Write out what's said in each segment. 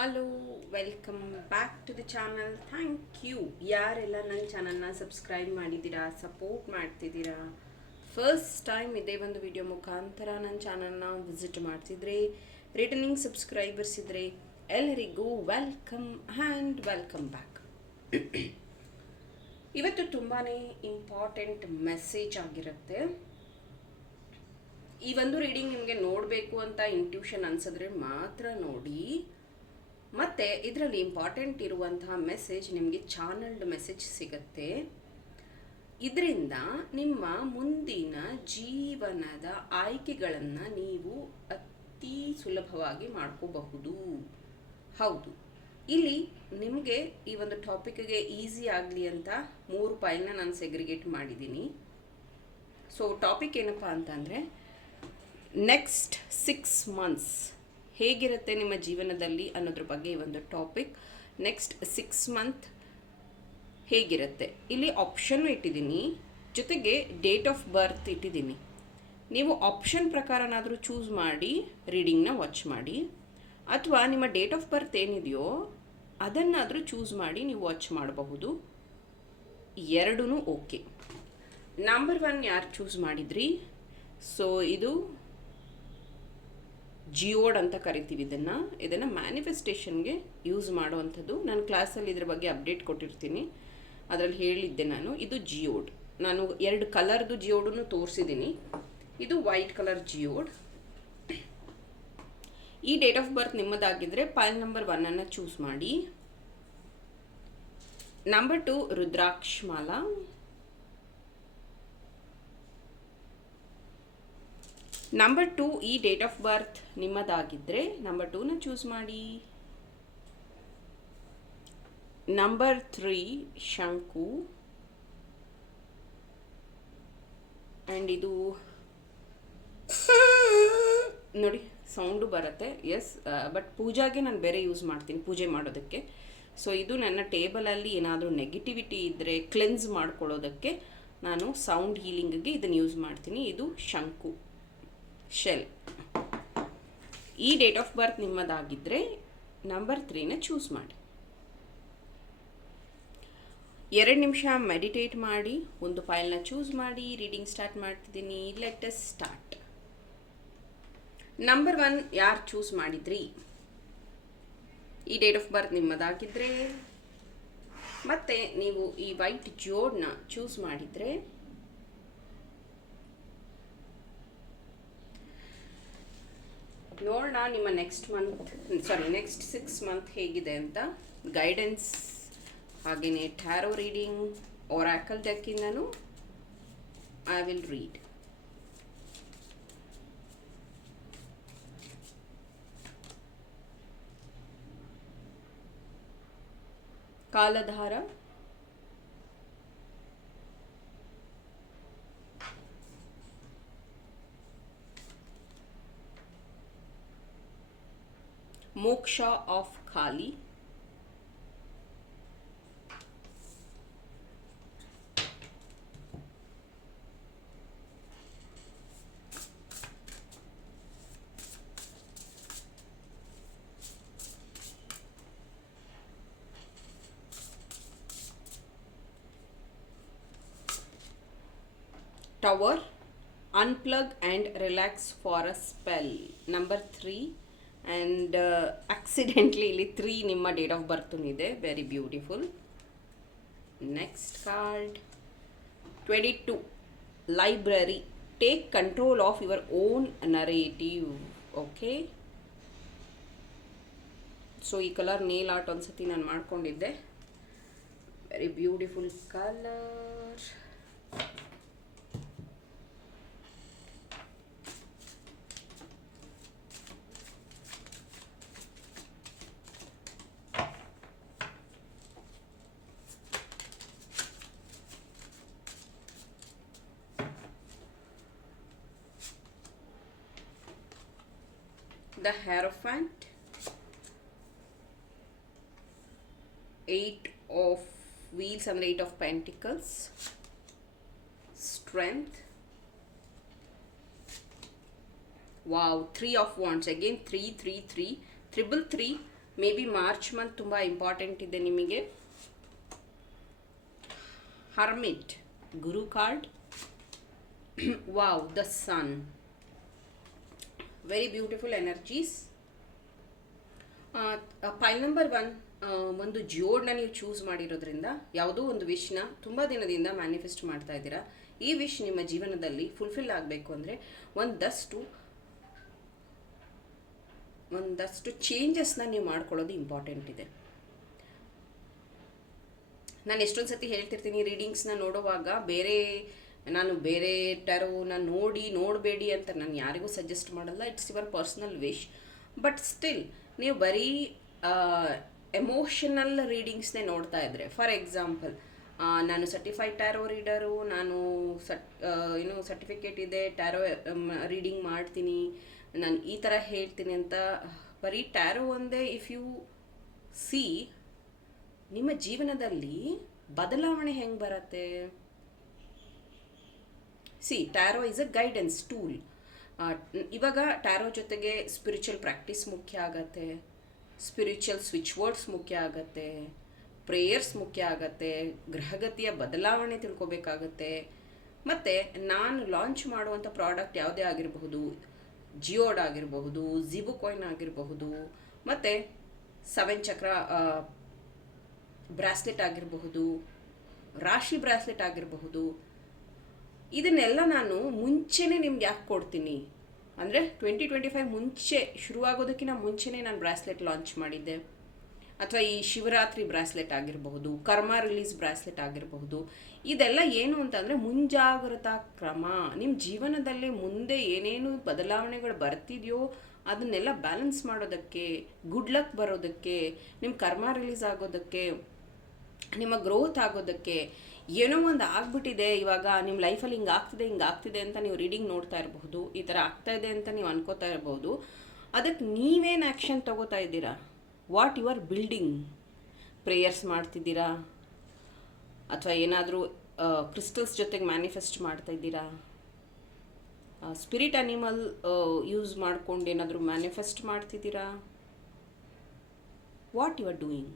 Hello welcome back to the channel thank you ಯಾರೆಲ್ಲ ನನ್ನ ಚಾನಲ್ನ ಸಬ್ಸ್ಕ್ರೈಬ್ ಮಾಡಿದ್ದೀರಾ ಸಪೋರ್ಟ್ ಮಾಡ್ತಿದ್ದೀರಾ ಫಸ್ಟ್ ಟೈಮ್ ಇದೇ ಒಂದು ವಿಡಿಯೋ ಮುಖಾಂತರ ನನ್ನ ಚಾನಲ್ನ ವಿಸಿಟ್ ಮಾಡ್ತಿದ್ರೆ ರಿಟರ್ನಿಂಗ್ ಸಬ್ಸ್ಕ್ರೈಬರ್ಸ್ ಇದ್ದರೆ ಎಲ್ಲರಿಗೂ ವೆಲ್ಕಮ್ ಆ್ಯಂಡ್ ವೆಲ್ಕಮ್ ಬ್ಯಾಕ್ ಇವತ್ತು ತುಂಬಾ ಇಂಪಾರ್ಟೆಂಟ್ ಮೆಸೇಜ್ ಆಗಿರುತ್ತೆ. ಈ ಒಂದು ರೀಡಿಂಗ್ ನಿಮಗೆ ನೋಡಬೇಕು ಅಂತ ಇಂಟ್ಯೂಷನ್ ಅನ್ಸಿದ್ರೆ ಮಾತ್ರ ನೋಡಿ. ಮತ್ತು ಇದರಲ್ಲಿ ಇಂಪಾರ್ಟೆಂಟ್ ಇರುವಂತಹ ಮೆಸೇಜ್ ನಿಮಗೆ ಚಾನಲ್ಡ್ ಮೆಸೇಜ್ ಸಿಗುತ್ತೆ. ಇದರಿಂದ ನಿಮ್ಮ ಮುಂದಿನ ಜೀವನದ ಆಯ್ಕೆಗಳನ್ನು ನೀವು ಅತಿ ಸುಲಭವಾಗಿ ಮಾಡ್ಕೋಬಹುದು. ಹೌದು. ಇಲ್ಲಿ ನಿಮಗೆ ಈ ಒಂದು ಟಾಪಿಕ್ಗೆ ಈಸಿ ಆಗಲಿ ಅಂತ ಮೂರು ಪಾಯಿಲ್ನ ನಾನು ಸೆಗ್ರಿಗೇಟ್ ಮಾಡಿದ್ದೀನಿ ಸೊ ಟಾಪಿಕ್ ಏನಪ್ಪ ಅಂತಂದರೆ ನೆಕ್ಸ್ಟ್ ಸಿಕ್ಸ್ ಮಂತ್ಸ್ ಹೇಗಿರುತ್ತೆ ನಿಮ್ಮ ಜೀವನದಲ್ಲಿ ಅನ್ನೋದ್ರ ಬಗ್ಗೆ ಒಂದು ಟಾಪಿಕ್ ನೆಕ್ಸ್ಟ್ ಸಿಕ್ಸ್ ಮಂತ್ ಹೇಗಿರುತ್ತೆ? ಇಲ್ಲಿ ಆಪ್ಷನ್ನು ಇಟ್ಟಿದ್ದೀನಿ. ಜೊತೆಗೆ ಡೇಟ್ ಆಫ್ ಬರ್ತ್ ಇಟ್ಟಿದ್ದೀನಿ. ನೀವು ಆಪ್ಷನ್ ಪ್ರಕಾರನಾದರೂ ಚೂಸ್ ಮಾಡಿ ರೀಡಿಂಗ್ನ ವಾಚ್ ಮಾಡಿ. ಅಥವಾ ನಿಮ್ಮ ಡೇಟ್ ಆಫ್ ಬರ್ತ್ ಏನಿದೆಯೋ, ಅದನ್ನಾದರೂ ಚೂಸ್ ಮಾಡಿ ನೀವು ವಾಚ್ ಮಾಡಬಹುದು. ಎರಡೂ ಓಕೆ ನಂಬರ್ ಒನ್ ಯಾರು ಚೂಸ್ ಮಾಡಿದ್ರಿ? ಸೊ ಇದು ಜಿಯೋಡ್ ಅಂತ ಕರಿತೀವಿ ಇದನ್ನು. ಇದನ್ನು ಮ್ಯಾನಿಫೆಸ್ಟೇಷನ್ಗೆ ಯೂಸ್ ಮಾಡುವಂಥದ್ದು. ನಾನು ಕ್ಲಾಸಲ್ಲಿ ಇದ್ರ ಬಗ್ಗೆ ಅಪ್ಡೇಟ್ ಕೊಟ್ಟಿರ್ತೀನಿ. ಅದರಲ್ಲಿ ಹೇಳಿದ್ದೆ ನಾನು. ಇದು ಜಿಯೋಡ್. ನಾನು ಎರಡು ಕಲರ್ದು ಜಿಯೋಡನ್ನು ತೋರಿಸಿದ್ದೀನಿ. ಇದು ವೈಟ್ ಕಲರ್ ಜಿಯೋಡ್. ಈ ಡೇಟ್ ಆಫ್ ಬರ್ತ್ ನಿಮ್ಮದಾಗಿದ್ದರೆ ಪೈಲ್ ನಂಬರ್ ಒನ್ನನ್ನು ಚೂಸ್ ಮಾಡಿ. Number two Rudraksh number two ಈ ಡೇಟ್ ಆಫ್ ಬರ್ತ್ ನಿಮ್ಮದಾಗಿದ್ದರೆ ನಂಬರ್ ಟೂನ ಚೂಸ್ ಮಾಡಿ. ನಂಬರ್ ತ್ರೀ ಶಂಕು. ಆ್ಯಂಡ್ ಇದು ನೋಡಿ ಸೌಂಡು ಬರುತ್ತೆ ಎಸ್ ಬಟ್ ಪೂಜಾಗೆ ನಾನು ಬೇರೆ ಯೂಸ್ ಮಾಡ್ತೀನಿ, ಪೂಜೆ ಮಾಡೋದಕ್ಕೆ. ಸೊ ಇದು ನನ್ನ ಟೇಬಲಲ್ಲಿ ಏನಾದರೂ ನೆಗೆಟಿವಿಟಿ ಇದ್ದರೆ ಕ್ಲೆನ್ಸ್ ಮಾಡ್ಕೊಳ್ಳೋದಕ್ಕೆ ನಾನು ಸೌಂಡ್ ಹೀಲಿಂಗ್ಗೆ ಇದನ್ನು ಯೂಸ್ ಮಾಡ್ತೀನಿ, ಇದು ಶಂಕು. ಶೆಲ್ ಈ ಡೇಟ್ ಆಫ್ ಬರ್ತ್ ನಿಮ್ಮದಾಗಿದ್ದರೆ ನಂಬರ್ ತ್ರೀನ ಚೂಸ್ ಮಾಡಿ. ಎರಡು ನಿಮಿಷ ಮೆಡಿಟೇಟ್ ಮಾಡಿ, ಒಂದು ಫೈಲ್ನ ಚೂಸ್ ಮಾಡಿ ರೀಡಿಂಗ್ ಸ್ಟಾರ್ಟ್ ಮಾಡ್ತಿದ್ದೀನಿ. ಲೆಟಸ್ ಸ್ಟಾರ್ಟ್ ನಂಬರ್ ಒನ್ ಯಾರು ಚೂಸ್ ಮಾಡಿದ್ರಿ? ಈ ಡೇಟ್ ಆಫ್ ಬರ್ತ್ ನಿಮ್ಮದಾಗಿದ್ದರೆ ಮತ್ತು ನೀವು ಈ ವೈಟ್ ಜೋಡ್ನ ಚೂಸ್ ಮಾಡಿದರೆ ನೋಡೋಣ ನಿಮ್ಮ next month sorry next six month ಹೇಗಿದೆ ಅಂತ. ಗೈಡೆನ್ಸ್ ಹಾಗೆಯೇ ಟ್ಯಾರೋ ರೀಡಿಂಗ್ ಒರಾಕಲ್ ಡೆಕ್ಕಿಂದನೂ ಐ ವಿಲ್ ರೀಡ್ ಕಾಲಧಾರ Moksha of Kali. Tower, unplug and relax for a spell. Number three, and accidentally accidentally ಇಲ್ಲಿ ತ್ರೀ ನಿಮ್ಮ ಡೇಟ್ ಆಫ್ ಬರ್ತ್ ಇದೆ very beautiful next card twenty two library take control of your own narrative okay so ಈ colour nail art ಒಂದ್ಸತಿ ನಾನು ಮಾಡ್ಕೊಂಡಿದ್ದೆ. Very beautiful colour the Hierophant, Eight of Wheels and Eight of Pentacles, Strength, Wow, Three of Wands, again three, three, three, triple three, maybe March month ತುಂಬ important ಇದೆ ನಿಮಗೆ hermit Guru card wow the sun Very beautiful energies pile number one ಒಂದು ಜಿಯೋಡ್ನ ನೀವು choose ಮಾಡಿರೋದ್ರಿಂದ ಯಾವುದೋ ಒಂದು ವಿಶ್ನ ತುಂಬ ದಿನದಿಂದ ಮ್ಯಾನಿಫೆಸ್ಟ್ ಮಾಡ್ತಾ ಇದ್ದೀರಾ. ಈ ವಿಶ್ ನಿಮ್ಮ ಜೀವನದಲ್ಲಿ ಫುಲ್ಫಿಲ್ ಆಗಬೇಕು ಅಂದರೆ ಒಂದಷ್ಟು ಒಂದಷ್ಟು ಚೇಂಜಸ್ನ ನೀವು ಮಾಡ್ಕೊಳ್ಳೋದು ಇಂಪಾರ್ಟೆಂಟ್ ಇದೆ. ನಾನು ಎಷ್ಟೊಂದು ಸತಿ ಹೇಳ್ತಿರ್ತೀನಿ ರೀಡಿಂಗ್ಸ್ನ ನೋಡುವಾಗ ಬೇರೆ ನಾನು ಬೇರೆ ಟ್ಯಾರೋನ ನೋಡಿ, ನೋಡಬೇಡಿ ಅಂತ ನಾನು ಯಾರಿಗೂ ಸಜೆಸ್ಟ್ ಮಾಡಲ್ಲ. It's your personal wish but still ನೀವು ಬರೀ ಎಮೋಷನಲ್ ರೀಡಿಂಗ್ಸ್ನೇ ನೋಡ್ತಾ ಇದ್ರೆ ಫಾರ್ ಎಕ್ಸಾಂಪಲ್ ನಾನು ಸರ್ಟಿಫೈಡ್ ಟ್ಯಾರೋ ರೀಡರು ನಾನು ಸಟ್ ಏನು ಸರ್ಟಿಫಿಕೇಟ್ ಇದೆ ಟ್ಯಾರೋ ರೀಡಿಂಗ್ ಮಾಡ್ತೀನಿ, ನಾನು ಈ ಥರ ಹೇಳ್ತೀನಿ ಅಂತ, ಬರೀ ಟ್ಯಾರೋ ಒಂದೇ ಇಫ್ ಯು ಸಿ ನಿಮ್ಮ ಜೀವನದಲ್ಲಿ ಬದಲಾವಣೆ ಹೆಂಗೆ ಬರತ್ತೆ? See tarot is a guidance tool ಇವಾಗ ಟ್ಯಾರೋ ಜೊತೆಗೆ ಸ್ಪಿರಿಚುವಲ್ ಪ್ರಾಕ್ಟೀಸ್ ಮುಖ್ಯ ಆಗತ್ತೆ. ಸ್ಪಿರಿಚುವಲ್ ಸ್ವಿಚ್ ವರ್ಡ್ಸ್ ಮುಖ್ಯ ಆಗತ್ತೆ. ಪ್ರೇಯರ್ಸ್ ಮುಖ್ಯ ಆಗತ್ತೆ. ಗ್ರಹಗತಿಯ ಬದಲಾವಣೆ ತಿಳ್ಕೊಬೇಕಾಗತ್ತೆ. ಮತ್ತು ನಾನು ಲಾಂಚ್ ಮಾಡುವಂಥ ಪ್ರಾಡಕ್ಟ್ ಯಾವುದೇ ಆಗಿರಬಹುದು ಜಿಯೋಡ್ ಆಗಿರಬಹುದು ಜಿಬು ಕಾಯಿನ್ ಆಗಿರಬಹುದು, ಮತ್ತು ಸೆವೆನ್ ಚಕ್ರ ಬ್ರಾಸ್ಲೆಟ್ ಆಗಿರಬಹುದು ರಾಶಿ ಬ್ರಾಸ್ಲೆಟ್ ಆಗಿರಬಹುದು ಇದನ್ನೆಲ್ಲ ನಾನು ಮುಂಚೆನೇ ನಿಮ್ಗೆ ಯಾಕೆ ಕೊಡ್ತೀನಿ? ಅಂದರೆ ಟ್ವೆಂಟಿ ಟ್ವೆಂಟಿ ಫೈವ್ ಮುಂಚೆ ಶುರುವಾಗೋದಕ್ಕಿಂತ ಮುಂಚೆನೇ ನಾನು ಬ್ರಾಸ್ಲೆಟ್ ಲಾಂಚ್ ಮಾಡಿದ್ದೆ. ಅಥವಾ ಈ ಶಿವರಾತ್ರಿ ಬ್ರಾಸ್ಲೆಟ್ ಆಗಿರಬಹುದು, ಕರ್ಮ ರಿಲೀಸ್ ಬ್ರಾಸ್ಲೆಟ್ ಆಗಿರಬಹುದು, ಇದೆಲ್ಲ ಏನು ಅಂತಂದರೆ ಮುಂಜಾಗ್ರತಾ ಕ್ರಮ. ನಿಮ್ಮ ಜೀವನದಲ್ಲಿ ಮುಂದೆ ಏನೇನು ಬದಲಾವಣೆಗಳು ಬರ್ತಿದೆಯೋ ಅದನ್ನೆಲ್ಲ ಬ್ಯಾಲೆನ್ಸ್ ಮಾಡೋದಕ್ಕೆ, ಗುಡ್ ಲಕ್ ಬರೋದಕ್ಕೆ ನಿಮ್ಮ ಕರ್ಮ ರಿಲೀಸ್ ಆಗೋದಕ್ಕೆ, ನಿಮ್ಮ ಗ್ರೋತ್ ಆಗೋದಕ್ಕೆ ಏನೋ ಒಂದು ಆಗ್ಬಿಟ್ಟಿದೆ. ಇವಾಗ ನಿಮ್ಮ ಲೈಫಲ್ಲಿ ಹಿಂಗೆ ಆಗ್ತಿದೆ ಹಿಂಗೆ ಆಗ್ತಿದೆ ಅಂತ ನೀವು ರೀಡಿಂಗ್ ನೋಡ್ತಾ ಇರಬಹುದು, ಈ ಥರ ಆಗ್ತಾ ಇದೆ ಅಂತ ನೀವು ಅನ್ಕೋತಾ ಇರಬಹುದು. ಅದಕ್ಕೆ ನೀವೇನು ಆ್ಯಕ್ಷನ್ ತಗೋತಾ ಇದ್ದೀರಾ? What you are building prayers ಮಾಡ್ತಿದ್ದೀರಾ? ಅಥವಾ ಏನಾದರೂ ಕ್ರಿಸ್ಟಲ್ಸ್ ಜೊತೆಗೆ ಮ್ಯಾನಿಫೆಸ್ಟ್ ಮಾಡ್ತಾ ಇದ್ದೀರಾ? ಸ್ಪಿರಿಟ್ ಅನಿಮಲ್ ಯೂಸ್ ಮಾಡ್ಕೊಂಡು ಏನಾದರೂ ಮ್ಯಾನಿಫೆಸ್ಟ್ ಮಾಡ್ತಿದ್ದೀರಾ? What you are doing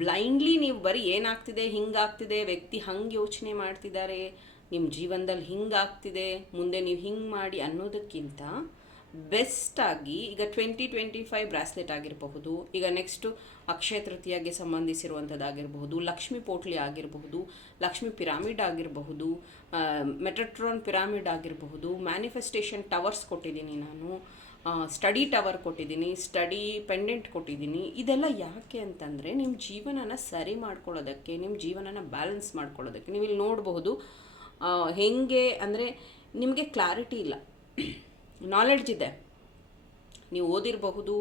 blindly ನೀವು ಬರೀ ಏನಾಗ್ತಿದೆ, ಹಿಂಗಾಗ್ತಿದೆ, ವ್ಯಕ್ತಿ ಹಂಗೆ ಯೋಚನೆ ಮಾಡ್ತಿದ್ದಾರೆ ನಿಮ್ಮ ಜೀವನದಲ್ಲಿ ಹಿಂಗಾಗ್ತಿದೆ, ಮುಂದೆ ನೀವು ಹಿಂಗೆ ಮಾಡಿ ಅನ್ನೋದಕ್ಕಿಂತ ಬೆಸ್ಟಾಗಿ ಈಗ ಟ್ವೆಂಟಿ ಟ್ವೆಂಟಿ ಫೈವ್ ಬ್ರಾಸ್ಲೆಟ್ ಆಗಿರಬಹುದು, ಈಗ ನೆಕ್ಸ್ಟು ಅಕ್ಷಯ ತೃತೀಯಗೆ ಸಂಬಂಧಿಸಿರುವಂಥದ್ದಾಗಿರಬಹುದು, ಲಕ್ಷ್ಮಿ ಪೋಟ್ಲಿ ಆಗಿರಬಹುದು, ಲಕ್ಷ್ಮಿ ಪಿರಾಮಿಡ್ ಆಗಿರಬಹುದು ಮೆಟ್ರಟ್ರಾನ್ ಪಿರಾಮಿಡ್ ಆಗಿರಬಹುದು, ಮ್ಯಾನಿಫೆಸ್ಟೇಷನ್ ಟವರ್ಸ್ ಕೊಟ್ಟಿದ್ದೀನಿ ನಾನು. ಸ್ಟಡಿ ಟವರ್ ಕೊಟ್ಟಿದ್ದೀನಿ ಸ್ಟಡಿ ಪೆಂಡೆಂಟ್ ಕೊಟ್ಟಿದ್ದೀನಿ. ಇದೆಲ್ಲ ಯಾಕೆ ಅಂತಂದರೆ ನಿಮ್ಮ ಜೀವನನ ಸರಿ ಮಾಡ್ಕೊಳ್ಳೋದಕ್ಕೆ ನಿಮ್ಮ ಜೀವನನ ಬ್ಯಾಲೆನ್ಸ್ ಮಾಡ್ಕೊಳ್ಳೋದಕ್ಕೆ. ನೀವು ಇಲ್ಲಿ ನೋಡಬಹುದು ಹೇಗೆ ಅಂದರೆ ನಿಮಗೆ ಕ್ಲಾರಿಟಿ ಇಲ್ಲ. ನಾಲೆಡ್ಜ್ ಇದೆ. ನೀವು ಓದಿರಬಹುದು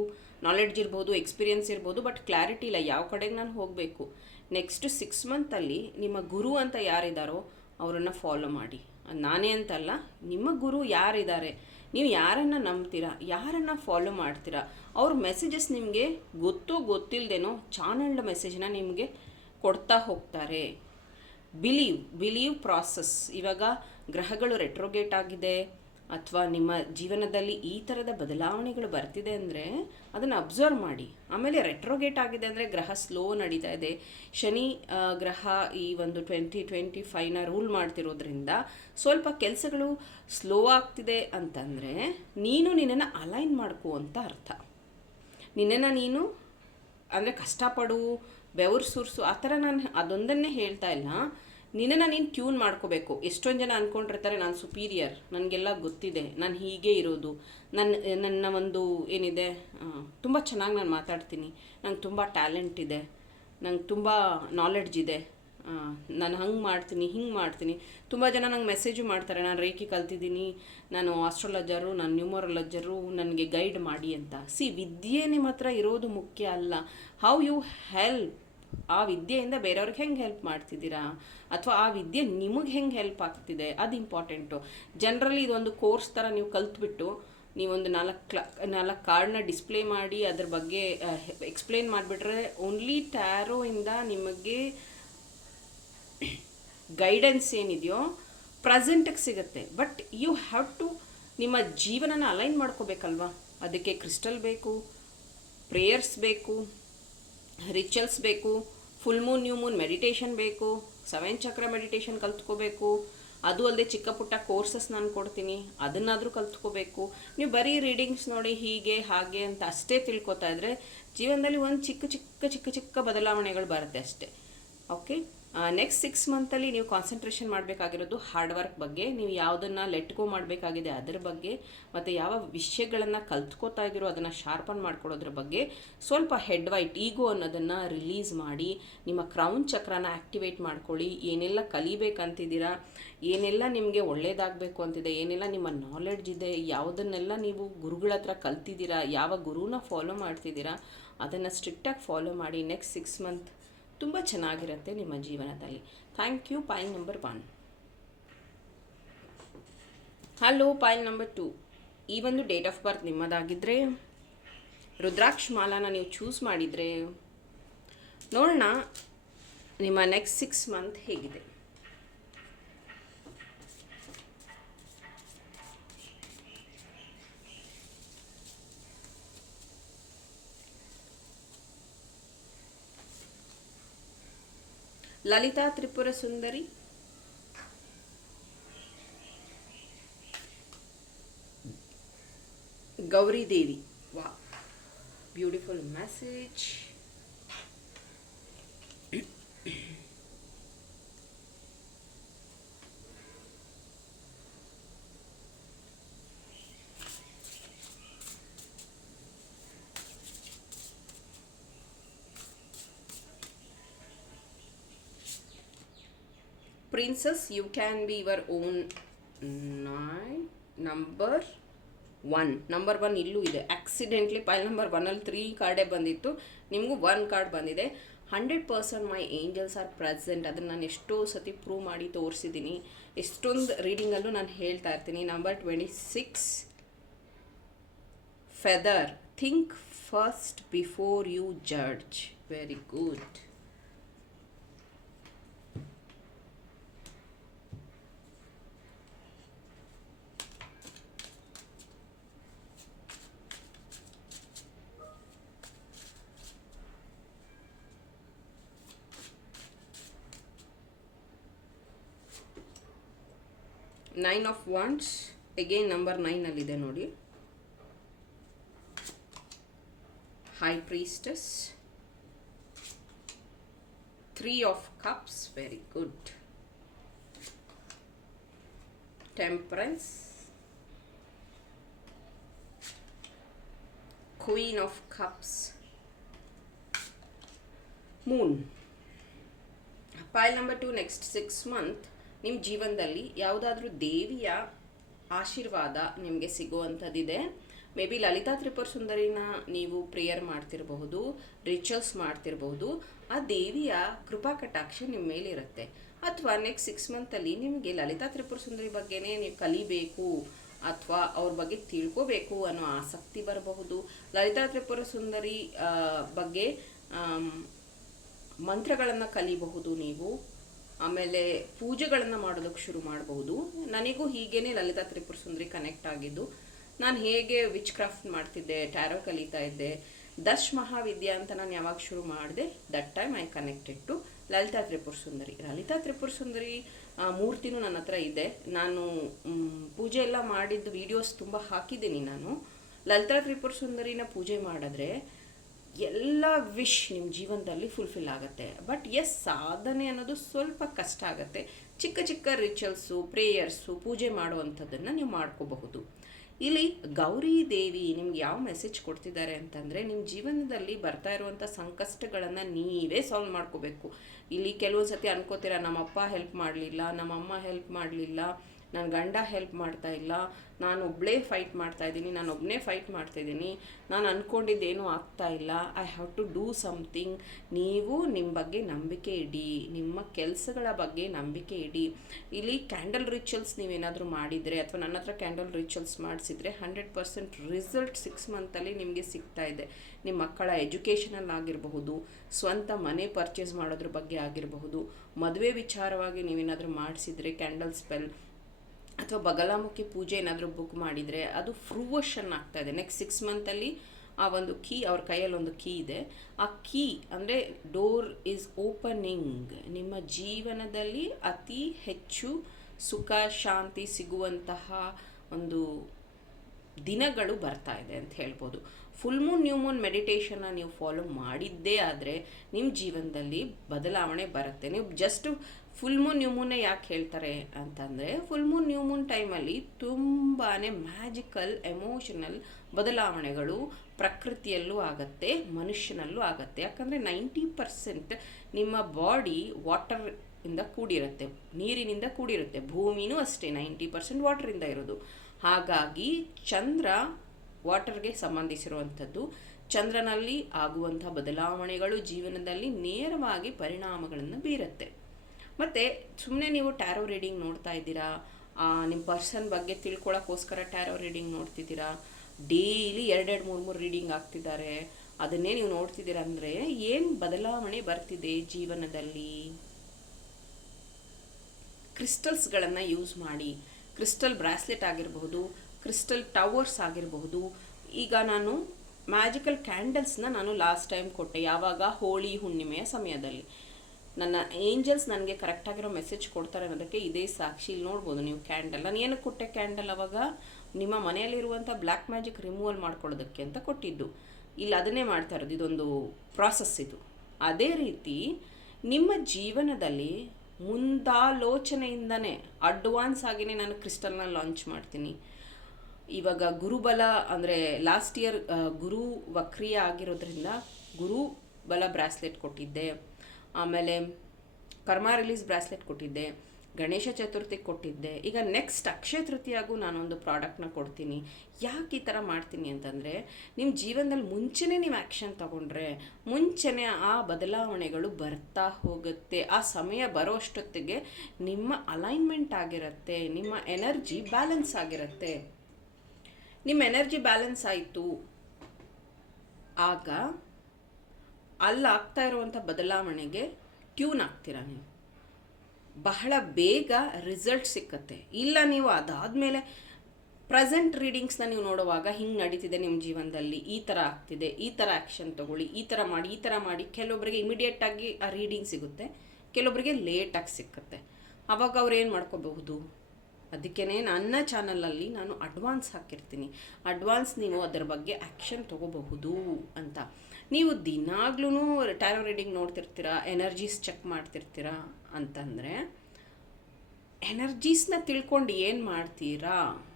ನಾಲೆಡ್ಜ್ ಇರ್ಬೋದು ಎಕ್ಸ್ಪೀರಿಯನ್ಸ್ ಇರ್ಬೋದು ಬಟ್ ಕ್ಲಾರಿಟಿ ಇಲ್ಲ. ಯಾವ ಕಡೆಗೆ ನಾನು ಹೋಗಬೇಕು? ನೆಕ್ಸ್ಟ್ ಸಿಕ್ಸ್ ಮಂತಲ್ಲಿ ನಿಮ್ಮ ಗುರು ಅಂತ ಯಾರಿದ್ದಾರೋ ಅವರನ್ನು ಫಾಲೋ ಮಾಡಿ. ನಾನೇ ಅಂತಲ್ಲ, ನಿಮ್ಮ ಗುರು ಯಾರಿದ್ದಾರೆ? ನೀವು ಯಾರನ್ನು ನಂಬ್ತೀರಾ, ಯಾರನ್ನು ಫಾಲೋ ಮಾಡ್ತೀರಾ, ಅವ್ರ ಮೆಸೇಜಸ್ ನಿಮಗೆ ಗೊತ್ತೋ ಗೊತ್ತಿಲ್ಲದೇನೋ ಚಾನಲ್ಡ್ ಮೆಸೇಜನ್ನ ನಿಮಗೆ ಕೊಡ್ತಾ ಹೋಗ್ತಾರೆ. ಬಿಲೀವ್ ಬಿಲೀವ್ ಪ್ರಾಸೆಸ್ ಇವಾಗ ಗ್ರಹಗಳು ರೆಟ್ರೋಗೇಟ್ ಆಗಿದೆ. ಅಥವಾ ನಿಮ್ಮ ಜೀವನದಲ್ಲಿ ಈ ಥರದ ಬದಲಾವಣೆಗಳು ಬರ್ತಿದೆ ಅಂದರೆ ಅದನ್ನು ಅಬ್ಸರ್ವ್ ಮಾಡಿ. ಆಮೇಲೆ ರೆಟ್ರೋಗೇಟ್ ಆಗಿದೆ ಅಂದರೆ ಗ್ರಹ ಸ್ಲೋ ನಡೀತಾ ಇದೆ. ಶನಿ ಗ್ರಹ ಈ ಒಂದು ಟ್ವೆಂಟಿ ಟ್ವೆಂಟಿ ಫೈವ್ನ ರೂಲ್ ಮಾಡ್ತಿರೋದ್ರಿಂದ ಸ್ವಲ್ಪ ಕೆಲಸಗಳು ಸ್ಲೋ ಆಗ್ತಿದೆ ಅಂತಂದರೆ ನೀನು ನಿನ್ನನ್ನು ಅಲೈನ್ ಮಾಡ್ಕೋ ಅಂತ ಅರ್ಥ. ನಿನ್ನನ್ನು ನೀನು ಅಂದರೆ ಕಷ್ಟಪಡು, ಬೆವರು ಸುರಿಸು, ಆ ಥರ ನಾನು ಅದೊಂದನ್ನೇ ಹೇಳ್ತಾ ಇಲ್ಲ. ನಿನ್ನನ್ನು ನೀನು ಟ್ಯೂನ್ ಮಾಡ್ಕೋಬೇಕು. ಎಷ್ಟೊಂದು ಜನ ಅಂದ್ಕೊಂಡಿರ್ತಾರೆ ನಾನು ಸುಪೀರಿಯರ್ ನನಗೆಲ್ಲ ಗೊತ್ತಿದೆ, ನಾನು ಹೀಗೆ ಇರೋದು. ನನ್ನ ನನ್ನ ಒಂದು ಏನಿದೆ ತುಂಬ ಚೆನ್ನಾಗಿ ನಾನು ಮಾತಾಡ್ತೀನಿ. ನಂಗೆ ತುಂಬ ಟ್ಯಾಲೆಂಟ್ ಇದೆ. ನಂಗೆ ತುಂಬ ನಾಲೆಡ್ಜ್ ಇದೆ. ನಾನು ಹಂಗೆ ಮಾಡ್ತೀನಿ, ಹಿಂಗೆ ಮಾಡ್ತೀನಿ. ತುಂಬ ಜನ ನಂಗೆ ಮೆಸೇಜು ಮಾಡ್ತಾರೆ, ನಾನು ರೇಖಿ ಕಲ್ತಿದ್ದೀನಿ, ನಾನು ಆಸ್ಟ್ರಾಲಜರು ನಾನು ನ್ಯೂಮರಾಲಜರು ನನಗೆ ಗೈಡ್ ಮಾಡಿ ಅಂತ. ಸಿ ವಿದ್ಯೆ ನಿಮ್ಮ ಹತ್ರ ಇರೋದು ಮುಖ್ಯ ಅಲ್ಲ. ಹೌ ಯು ಹೆಲ್ಪ್ ಆ ವಿದ್ಯೆಯಿಂದ ಬೇರೆಯವ್ರಿಗೆ ಹೆಂಗೆ ಹೆಲ್ಪ್ ಮಾಡ್ತಿದ್ದೀರಾ? ಅಥವಾ ಆ ವಿದ್ಯೆ ನಿಮಗೆ ಹೆಂಗೆ ಹೆಲ್ಪ್ ಆಗ್ತಿದೆ? ಅದು ಇಂಪಾರ್ಟೆಂಟು ಜನರಲಿ ಇದೊಂದು ಕೋರ್ಸ್ ಥರ ನೀವು ಕಲ್ತ್ಬಿಟ್ಟು ನೀವೊಂದು ನಾಲ್ಕು ಕ್ಲಾಕ್ ನಾಲ್ಕು ಕಾರ್ಡ್ನ ಡಿಸ್ಪ್ಲೇ ಮಾಡಿ ಅದ್ರ ಬಗ್ಗೆ ಎಕ್ಸ್ಪ್ಲೇನ್ ಮಾಡಿಬಿಟ್ರೆ ಓನ್ಲಿ ಟ್ಯಾರೋಯಿಂದ ನಿಮಗೆ ಗೈಡೆನ್ಸ್ ಏನಿದೆಯೋ ಪ್ರೆಸೆಂಟಿಗೆ ಸಿಗುತ್ತೆ. ಬಟ್ ಯು ಹ್ಯಾವ್ ಟು ನಿಮ್ಮ ಜೀವನನ ಅಲೈನ್ ಮಾಡ್ಕೋಬೇಕಲ್ವಾ? ಅದಕ್ಕೆ ಕ್ರಿಸ್ಟಲ್ ಬೇಕು ಪ್ರೇಯರ್ಸ್ ಬೇಕು. ರಿಚುವಲ್ಸ್ ಬೇಕು full moon new moon meditation ಬೇಕು ಸೆವೆನ್ ಚಕ್ರ ಮೆಡಿಟೇಷನ್ ಕಲ್ತ್ಕೋಬೇಕು. ಅದು ಅಲ್ಲದೆ ಚಿಕ್ಕ ಪುಟ್ಟ ಕೋರ್ಸಸ್ ನಾನು ಕೊಡ್ತೀನಿ, ಅದನ್ನಾದರೂ ಕಲ್ತ್ಕೋಬೇಕು. ನೀವು ಬರೀ ರೀಡಿಂಗ್ಸ್ ನೋಡಿ ಹೀಗೆ, ಹಾಗೆ ಅಂತ ಅಷ್ಟೇ ತಿಳ್ಕೊತಾ ಇದ್ರೆ, ಜೀವನದಲ್ಲಿ ಒಂದು ಚಿಕ್ಕ ಚಿಕ್ಕ ಚಿಕ್ಕ ಚಿಕ್ಕ ಬದಲಾವಣೆಗಳು ಬರುತ್ತೆ ಅಷ್ಟೇ. ಓಕೆ ನೆಕ್ಸ್ಟ್ ಸಿಕ್ಸ್ ಮಂತಲ್ಲಿ ನೀವು ಕಾನ್ಸಂಟ್ರೇಷನ್ ಮಾಡಬೇಕಾಗಿರೋದು ಹಾರ್ಡ್ ವರ್ಕ್ ಬಗ್ಗೆ, ನೀವು ಯಾವುದನ್ನು ಲೆಟ್ಗೋ ಮಾಡಬೇಕಾಗಿದೆ ಅದರ ಬಗ್ಗೆ, ಮತ್ತು ಯಾವ ವಿಷಯಗಳನ್ನು ಕಲ್ತ್ಕೋತಾ ಇದ್ದೀರೋ ಅದನ್ನು ಶಾರ್ಪನ್ ಮಾಡ್ಕೊಳ್ಳೋದ್ರ ಬಗ್ಗೆ ಸ್ವಲ್ಪ ಹೆಡ್ ವೈಟ್ ಈಗೋ ಅನ್ನೋದನ್ನು ರಿಲೀಸ್ ಮಾಡಿ, ನಿಮ್ಮ ಕ್ರೌನ್ ಚಕ್ರನ ಆ್ಯಕ್ಟಿವೇಟ್ ಮಾಡ್ಕೊಳ್ಳಿ. ಏನೆಲ್ಲ ಕಲಿಬೇಕಂತಿದ್ದೀರಾ? ಏನೆಲ್ಲ ನಿಮಗೆ ಒಳ್ಳೇದಾಗಬೇಕು ಅಂತಿದೆ? ಏನೆಲ್ಲ ನಿಮ್ಮ ನಾಲೆಡ್ಜ್ ಇದೆ? ಯಾವುದನ್ನೆಲ್ಲ ನೀವು ಗುರುಗಳ ಹತ್ರ ಕಲ್ತಿದ್ದೀರಾ? ಯಾವ ಗುರುನ ಫಾಲೋ ಮಾಡ್ತಿದ್ದೀರಾ? ಅದನ್ನು ಸ್ಟ್ರಿಕ್ಟಾಗಿ ಫಾಲೋ ಮಾಡಿ ನೆಕ್ಸ್ಟ್ ಸಿಕ್ಸ್ ಮಂತ್ ತುಂಬ ಚೆನ್ನಾಗಿರುತ್ತೆ ನಿಮ್ಮ ಜೀವನದಲ್ಲಿ. Thank you pile number one hello pile number two ಈ ಒಂದು ಡೇಟ್ ಆಫ್ ಬರ್ತ್ ನಿಮ್ಮದಾಗಿದ್ದರೆ ರುದ್ರಾಕ್ಷ ಮಾಲಾನ ನೀವು ಚೂಸ್ ಮಾಡಿದರೆ, ನೋಡೋಣ ನಿಮ್ಮ ನೆಕ್ಸ್ಟ್ ಸಿಕ್ಸ್ ಮಂತ್ ಹೇಗಿದೆ. Lalitha Tripura Sundari Gauri Devi wow beautiful princess, you can be your own nine, number one number one ಇಲ್ಲೂ ಇದೆ. ಆಕ್ಸಿಡೆಂಟ್ಲಿ ಫೈಲ್ ನಂಬರ್ ಒನ್ನಲ್ಲಿ ತ್ರೀ ಕಾರ್ಡೇ ಬಂದಿತ್ತು. ನಿಮಗೂ ಒನ್ ಕಾರ್ಡ್ ಬಂದಿದೆ. Hundred percent my angels are present ಅದನ್ನು ನಾನು ಎಷ್ಟೋ ಸತಿ ಪ್ರೂವ್ ಮಾಡಿ ತೋರಿಸಿದ್ದೀನಿ. ಎಷ್ಟೊಂದು ರೀಡಿಂಗಲ್ಲೂ ನಾನು ಹೇಳ್ತಾ ಇರ್ತೀನಿ. Number twenty six feather think first before you judge very good nine of wands again number ನೈನಲ್ಲಿದೆ ನೋಡಿ. High priestess three of cups very good temperance queen of cups moon pile number two next six month ನಿಮ್ಮ ಜೀವನದಲ್ಲಿ ಯಾವುದಾದ್ರೂ ದೇವಿಯ ಆಶೀರ್ವಾದ ನಿಮಗೆ ಸಿಗುವಂಥದ್ದಿದೆ. Maybe Lalita Tripura ಸುಂದರಿನ ನೀವು ಪ್ರೇಯರ್ ಮಾಡ್ತಿರಬಹುದು ರಿಚುವಲ್ಸ್ ಮಾಡ್ತಿರಬಹುದು. ಆ ದೇವಿಯ ಕೃಪಾ ಕಟಾಕ್ಷ ನಿಮ್ಮ ಮೇಲಿರುತ್ತೆ ಅಥವಾ ನೆಕ್ಸ್ಟ್ ಸಿಕ್ಸ್ ಮಂತಲ್ಲಿ ನಿಮಗೆ ಲಲಿತಾ ತ್ರಿಪುರ ಸುಂದರಿ ಬಗ್ಗೆನೇ ನೀವು ಕಲಿಬೇಕು ಅಥವಾ ಅವ್ರ ಬಗ್ಗೆ ತಿಳ್ಕೋಬೇಕು ಅನ್ನೋ ಆಸಕ್ತಿ ಬರಬಹುದು. ಲಲಿತಾ ತ್ರಿಪುರ ಸುಂದರಿ ಬಗ್ಗೆ ಮಂತ್ರಗಳನ್ನು ಕಲಿಬಹುದು ನೀವು. ಆಮೇಲೆ ಪೂಜೆಗಳನ್ನು ಮಾಡೋದಕ್ಕೆ ಶುರು ಮಾಡಬಹುದು ನನಗೂ ಹೀಗೇನೆ ಲಲಿತಾ ತ್ರಿಪುರ ಸುಂದರಿ ಕನೆಕ್ಟ್ ಆಗಿದ್ದು. ನಾನು ಹೇಗೆ ವಿಚ್ ಕ್ರಾಫ್ಟ್ ಮಾಡ್ತಿದ್ದೆ ಟ್ಯಾರೋ ಕಲಿತಾ ಇದ್ದೆ, ದಶ್ ಮಹಾವಿದ್ಯಾ ಅಂತ ನಾನು ಯಾವಾಗ ಶುರು ಮಾಡಿದೆ that time I connected to Lalita Tripura Sundari Lalita Tripura Sundari ಮೂರ್ತಿನೂ ನನ್ನ ಹತ್ರ ಇದೆ. ನಾನು ಪೂಜೆ ಎಲ್ಲ ಮಾಡಿದ್ದು ವಿಡಿಯೋಸ್ ತುಂಬ ಹಾಕಿದ್ದೀನಿ ನಾನು. ಲಲಿತಾ ತ್ರಿಪುರ ಸುಂದರಿನ ಪೂಜೆ ಮಾಡಿದ್ರೆ ಎಲ್ಲ ವಿಶ್ ನಿಮ್ಮ ಜೀವನದಲ್ಲಿ ಫುಲ್ಫಿಲ್ ಆಗುತ್ತೆ. ಬಟ್ ಎಸ್ ಸಾಧನೆ ಅನ್ನೋದು ಸ್ವಲ್ಪ ಕಷ್ಟ ಆಗುತ್ತೆ. ಚಿಕ್ಕ ಚಿಕ್ಕ ರಿಚುವಲ್ಸು ಪ್ರೇಯರ್ಸು ಪೂಜೆ ಮಾಡುವಂಥದ್ದನ್ನು ನೀವು ಮಾಡ್ಕೋಬಹುದು. ಇಲ್ಲಿ ಗೌರಿ ದೇವಿ ನಿಮ್ಗೆ ಯಾವ ಮೆಸೇಜ್ ಕೊಡ್ತಿದ್ದಾರೆ ಅಂತಂದರೆ ನಿಮ್ಮ ಜೀವನದಲ್ಲಿ ಬರ್ತಾ ಇರುವಂಥ ಸಂಕಷ್ಟಗಳನ್ನು ನೀವೇ ಸಾಲ್ವ್ ಮಾಡ್ಕೋಬೇಕು. ಇಲ್ಲಿ ಕೆಲವೊಂದು ಸತಿ ಅನ್ಕೋತೀರ, ನಮ್ಮಪ್ಪ ಹೆಲ್ಪ್ ಮಾಡಲಿಲ್ಲ, ನಮ್ಮಮ್ಮ ಹೆಲ್ಪ್ ಮಾಡಲಿಲ್ಲ ನನ್ನ ಗಂಡ ಹೆಲ್ಪ್ ಮಾಡ್ತಾ ಇಲ್ಲ, ನಾನು ಒಬ್ಬಳೇ ಫೈಟ್ ಮಾಡ್ತಾ ಇದ್ದೀನಿ ನಾನು ಒಬ್ಬನೇ ಫೈಟ್ ಮಾಡ್ತಾ ಇದ್ದೀನಿ ನಾನು ಅಂದ್ಕೊಂಡಿದ್ದೇನೂ ಆಗ್ತಾ ಇಲ್ಲ I have to do something ನೀವು ನಿಮ್ಮ ಬಗ್ಗೆ ನಂಬಿಕೆ ಇಡಿ, ನಿಮ್ಮ ಕೆಲಸಗಳ ಬಗ್ಗೆ ನಂಬಿಕೆ ಇಡಿ. ಇಲ್ಲಿ ಕ್ಯಾಂಡಲ್ ರಿಚುವಲ್ಸ್ ನೀವೇನಾದರೂ ಮಾಡಿದರೆ ಅಥವಾ ನನ್ನ ಹತ್ರ ಕ್ಯಾಂಡಲ್ ರಿಚುವಲ್ಸ್ ಮಾಡಿಸಿದರೆ ಹಂಡ್ರೆಡ್ ಪರ್ಸೆಂಟ್ ರಿಸಲ್ಟ್ ಸಿಕ್ಸ್ ಮಂತಲ್ಲಿ ನಿಮಗೆ ಸಿಗ್ತಾ ಇದೆ. ನಿಮ್ಮ ಮಕ್ಕಳ ಎಜುಕೇಷನಲ್ಲಿ ಆಗಿರಬಹುದು, ಸ್ವಂತ ಮನೆ ಪರ್ಚೇಸ್ ಮಾಡೋದ್ರ ಬಗ್ಗೆ ಆಗಿರಬಹುದು, ಮದುವೆ ವಿಚಾರವಾಗಿ ನೀವೇನಾದರೂ ಮಾಡಿಸಿದರೆ ಕ್ಯಾಂಡಲ್ ಸ್ಪೆಲ್ ಅಥವಾ ಬಗಲಾಮುಖಿ ಪೂಜೆ ಏನಾದರೂ ಬುಕ್ ಮಾಡಿದರೆ ಅದು ಫ್ರೂವಶನ್ ಆಗ್ತಾ ಇದೆ. ನೆಕ್ಸ್ಟ್ ಸಿಕ್ಸ್ ಮಂತಲ್ಲಿ ಆ ಒಂದು ಕೀ ಅವ್ರ ಕೈಯಲ್ಲಿ ಒಂದು ಕೀ ಇದೆ. ಆ ಕೀ ಅಂದರೆ ಡೋರ್ ಈಸ್ ಓಪನಿಂಗ್ ನಿಮ್ಮ ಜೀವನದಲ್ಲಿ ಅತಿ ಹೆಚ್ಚು ಸುಖ, ಶಾಂತಿ ಸಿಗುವಂತಹ ಒಂದು ದಿನಗಳು ಬರ್ತಾ ಇದೆ ಅಂತ ಹೇಳ್ಬೋದು. ಫುಲ್ ಮೂನ್ ನ್ಯೂ ಮೂನ್ ಮೆಡಿಟೇಷನ್ನ ನೀವು ಫಾಲೋ ಮಾಡಿದ್ದೇ ಆದರೆ ನಿಮ್ಮ ಜೀವನದಲ್ಲಿ ಬದಲಾವಣೆ ಬರುತ್ತೆ. ನೀವು just full moon new moon ಯಾಕೆ ಹೇಳ್ತಾರೆ ಅಂತಂದರೆ ಫುಲ್ ಮೂನ್ ನ್ಯೂ ಮೂನ್ ಟೈಮಲ್ಲಿ ತುಂಬಾ ಮ್ಯಾಜಿಕಲ್ ಎಮೋಷನಲ್ ಬದಲಾವಣೆಗಳು ಪ್ರಕೃತಿಯಲ್ಲೂ ಆಗತ್ತೆ, ಮನುಷ್ಯನಲ್ಲೂ ಆಗತ್ತೆ. ಯಾಕಂದರೆ ನೈಂಟಿ ಪರ್ಸೆಂಟ್ ನಿಮ್ಮ ಬಾಡಿ ವಾಟರ್ ಇಂದ ಕೂಡಿರುತ್ತೆ. ನೀರಿನಿಂದ ಕೂಡಿರುತ್ತೆ. ಭೂಮಿನೂ ಅಷ್ಟೇ, ನೈಂಟಿ ಪರ್ಸೆಂಟ್ ವಾಟರಿಂದ ಇರೋದು. ಹಾಗಾಗಿ ಚಂದ್ರ ವಾಟರ್ಗೆ ಸಂಬಂಧಿಸಿರುವಂಥದ್ದು. ಚಂದ್ರನಲ್ಲಿ ಆಗುವಂಥ ಬದಲಾವಣೆಗಳು ಜೀವನದಲ್ಲಿ ನೇರವಾಗಿ ಪರಿಣಾಮಗಳನ್ನು ಬೀರುತ್ತೆ. ಮತ್ತು ಸುಮ್ಮನೆ ನೀವು ಟ್ಯಾರೋ ರೀಡಿಂಗ್ ನೋಡ್ತಾ ಇದ್ದೀರಾ? ನಿಮ್ಮ ಪರ್ಸನ್ ಬಗ್ಗೆ ತಿಳ್ಕೊಳ್ಳೋಕ್ಕೋಸ್ಕರ ಟ್ಯಾರೋ ರೀಡಿಂಗ್ ನೋಡ್ತಿದ್ದೀರಾ? ಡೈಲಿ ಎರಡೆರಡು ಮೂರು ಮೂರು ರೀಡಿಂಗ್ ಆಗ್ತಿದ್ದಾರೆ ಅದನ್ನೇ ನೀವು ನೋಡ್ತಿದ್ದೀರಾ ಅಂದರೆ ಏನು ಬದಲಾವಣೆ ಬರ್ತಿದೆ ಜೀವನದಲ್ಲಿ? ಕ್ರಿಸ್ಟಲ್ಸ್ಗಳನ್ನು ಯೂಸ್ ಮಾಡಿ. ಕ್ರಿಸ್ಟಲ್ ಬ್ರಾಸ್ಲೆಟ್ ಆಗಿರಬಹುದು ಕ್ರಿಸ್ಟಲ್ ಟವರ್ಸ್ ಆಗಿರಬಹುದು. ಈಗ ನಾನು ಮ್ಯಾಜಿಕಲ್ ಕ್ಯಾಂಡಲ್ಸ್ನ ನಾನು ಲಾಸ್ಟ್ ಟೈಮ್ ಕೊಟ್ಟೆ, ಯಾವಾಗ? ಹೋಳಿ ಹುಣ್ಣಿಮೆಯ ಸಮಯದಲ್ಲಿ. ನನ್ನ ಏಂಜಲ್ಸ್ ನನಗೆ ಕರೆಕ್ಟಾಗಿರೋ ಮೆಸೇಜ್ ಕೊಡ್ತಾರೆ ಅನ್ನೋದಕ್ಕೆ ಇದೇ ಸಾಕ್ಷಿ. ಇಲ್ಲಿ ನೋಡ್ಬೋದು ನೀವು ಕ್ಯಾಂಡಲ್ ನಾನು ಏನಕ್ಕೆ ಕೊಟ್ಟೆ ಕ್ಯಾಂಡಲ್ ಅವಾಗ? ನಿಮ್ಮ ಮನೆಯಲ್ಲಿರುವಂಥ ಬ್ಲ್ಯಾಕ್ ಮ್ಯಾಜಿಕ್ ರಿಮೂವಲ್ ಮಾಡ್ಕೊಳ್ಳೋದಕ್ಕೆ ಅಂತ ಕೊಟ್ಟಿದ್ದು. ಇಲ್ಲಿ ಅದನ್ನೇ ಮಾಡ್ತಾ ಇರೋದು. ಇದೊಂದು ಪ್ರಾಸೆಸ್ ಇದು. ಅದೇ ರೀತಿ ನಿಮ್ಮ ಜೀವನದಲ್ಲಿ ಮುಂದಾಲೋಚನೆಯಿಂದನೇ ಅಡ್ವಾನ್ಸ್ ಆಗಿನೇ ನಾನು ಕ್ರಿಸ್ಟಲ್ನ ಲಾಂಚ್ ಮಾಡ್ತೀನಿ. ಇವಾಗ ಗುರುಬಲ ಅಂದರೆ ಲಾಸ್ಟ್ ಇಯರ್ ಗುರು ವಕ್ರಿಯ ಆಗಿರೋದ್ರಿಂದ ಗುರು ಬಲ ಬ್ರಾಸ್ಲೆಟ್ ಕೊಟ್ಟಿದ್ದೆ. ಆಮೇಲೆ ಕರ್ಮ ರಿಲೀಸ್ ಬ್ರಾಸ್ಲೆಟ್ ಕೊಟ್ಟಿದ್ದೆ, ಗಣೇಶ ಚತುರ್ಥಿಗೆ ಕೊಟ್ಟಿದ್ದೆ. ಈಗ ನೆಕ್ಸ್ಟ್ ಅಕ್ಷಯ ತೃತೀಯಾಗೂ ನಾನೊಂದು ಪ್ರಾಡಕ್ಟ್ನ ಕೊಡ್ತೀನಿ. ಯಾಕೆ ಈ ಥರ ಮಾಡ್ತೀನಿ ಅಂತಂದರೆ ನಿಮ್ಮ ಜೀವನದಲ್ಲಿ ಮುಂಚೆನೇ ನೀವು ಆ್ಯಕ್ಷನ್ ತಗೊಂಡ್ರೆ, ಮುಂಚೆನೇ ಆ ಬದಲಾವಣೆಗಳು ಬರ್ತಾ ಹೋಗುತ್ತೆ. ಆ ಸಮಯ ಬರೋ ಅಷ್ಟೊತ್ತಿಗೆ ನಿಮ್ಮ ಅಲೈನ್ಮೆಂಟ್ ಆಗಿರುತ್ತೆ, ನಿಮ್ಮ ಎನರ್ಜಿ ಬ್ಯಾಲೆನ್ಸ್ ಆಗಿರುತ್ತೆ. ನಿಮ್ಮ ಎನರ್ಜಿ ಬ್ಯಾಲೆನ್ಸ್ ಆಯಿತು. ಆಗ ಅಲ್ಲಿ ಆಗ್ತಾ ಇರುವಂಥ ಬದಲಾವಣೆಗೆ ಟ್ಯೂನ್ ಆಗ್ತೀರಾ ನೀವು? ಬಹಳ ಬೇಗ ರಿಸಲ್ಟ್ ಸಿಕ್ಕತ್ತೆ. ಇಲ್ಲ ನೀವು ಅದಾದಮೇಲೆ ಪ್ರೆಸೆಂಟ್ ರೀಡಿಂಗ್ಸ್ನ ನೀವು ನೋಡುವಾಗ ಹಿಂಗೆ ನಡೀತಿದೆ ನಿಮ್ಮ ಜೀವನದಲ್ಲಿ, ಈ ಥರ ಆಗ್ತಿದೆ, ಈ ಥರ ಆ್ಯಕ್ಷನ್ ತೊಗೊಳ್ಳಿ, ಈ ಥರ ಮಾಡಿ, ಈ ಥರ ಮಾಡಿ ಕೆಲವೊಬ್ಬರಿಗೆ ಇಮಿಡಿಯೇಟಾಗಿ ಆ ರೀಡಿಂಗ್ ಸಿಗುತ್ತೆ ಕೆಲವೊಬ್ಬರಿಗೆ ಲೇಟಾಗಿ ಸಿಕ್ಕತ್ತೆ. ಅವಾಗ ಅವ್ರು ಏನು ಮಾಡ್ಕೋಬಹುದು? ಅದಕ್ಕೇ ನನ್ನ ಚಾನಲಲ್ಲಿ ನಾನು ಅಡ್ವಾನ್ಸ್ ಹಾಕಿರ್ತೀನಿ. ಅಡ್ವಾನ್ಸ್ ನೀವು ಅದರ ಬಗ್ಗೆ ಆ್ಯಕ್ಷನ್ ತೊಗೋಬಹುದು ಅಂತ. ನೀವು ದಿನಾಗ್ಲೂ ಟ್ಯಾರೋ ರೀಡಿಂಗ್ ನೋಡ್ತಿರ್ತೀರಾ ಎನರ್ಜೀಸ್ ಚೆಕ್ ಮಾಡ್ತಿರ್ತೀರಾ ಅಂತಂದರೆ ಎನರ್ಜೀಸ್ನ ತಿಳ್ಕೊಂಡು ಏನು ಮಾಡ್ತೀರಾ?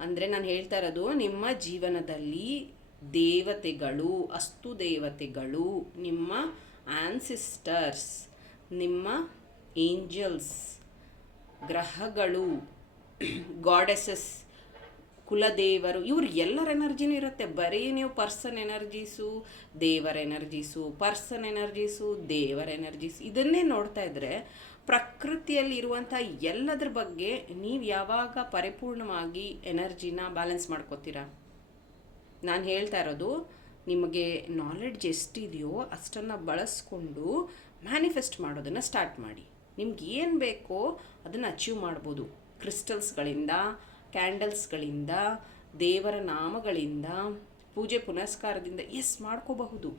ಅಂದರೆ ನಾನು ಹೇಳ್ತಾ ಇರೋದು, ನಿಮ್ಮ ಜೀವನದಲ್ಲಿ ದೇವತೆಗಳು, ಅಸ್ತು ದೇವತೆಗಳು, ನಿಮ್ಮ ಆನ್ಸಿಸ್ಟರ್ಸ್ ನಿಮ್ಮ ಏಂಜಲ್ಸ್ ಗ್ರಹಗಳು ಗಾಡೆಸಸ್ ಕುಲದೇವರು, ಇವ್ರು ಎಲ್ಲರ ಎನರ್ಜಿನೂ ಇರುತ್ತೆ. ಬರೀ ನೀವು ಪರ್ಸನ್ ಎನರ್ಜೀಸು ದೇವರ ಎನರ್ಜೀಸು ಪರ್ಸನ್ ಎನರ್ಜೀಸು ದೇವರ ಎನರ್ಜೀಸ್ ಇದನ್ನೇ ನೋಡ್ತಾ ಇದ್ರೆ ಪ್ರಕೃತಿಯಲ್ಲಿ ಇರುವಂಥ ಎಲ್ಲದ್ರ ಬಗ್ಗೆ ನೀವು ಯಾವಾಗ ಪರಿಪೂರ್ಣವಾಗಿ ಎನರ್ಜಿನ ಬ್ಯಾಲೆನ್ಸ್ ಮಾಡ್ಕೋತೀರಾ? ನಾನು ಹೇಳ್ತಾ ಇರೋದು, ನಿಮಗೆ ನಾಲೆಡ್ಜ್ ಎಷ್ಟಿದೆಯೋ ಅಷ್ಟನ್ನು ಬಳಸ್ಕೊಂಡು ಮ್ಯಾನಿಫೆಸ್ಟ್ ಮಾಡೋದನ್ನು ಸ್ಟಾರ್ಟ್ ಮಾಡಿ. ನಿಮ್ಗೆ ಏನು ಬೇಕೋ ಅದನ್ನು ಅಚೀವ್ ಮಾಡ್ಬೋದು. ಕ್ರಿಸ್ಟಲ್ಸ್ಗಳಿಂದ ಕ್ಯಾಂಡಲ್ಸ್ಗಳಿಂದ, ದೇವರ ನಾಮಗಳಿಂದ, ಪೂಜೆ ಪುನಸ್ಕಾರದಿಂದ, ಎಸ್ ಮಾಡ್ಕೋಬಹುದು.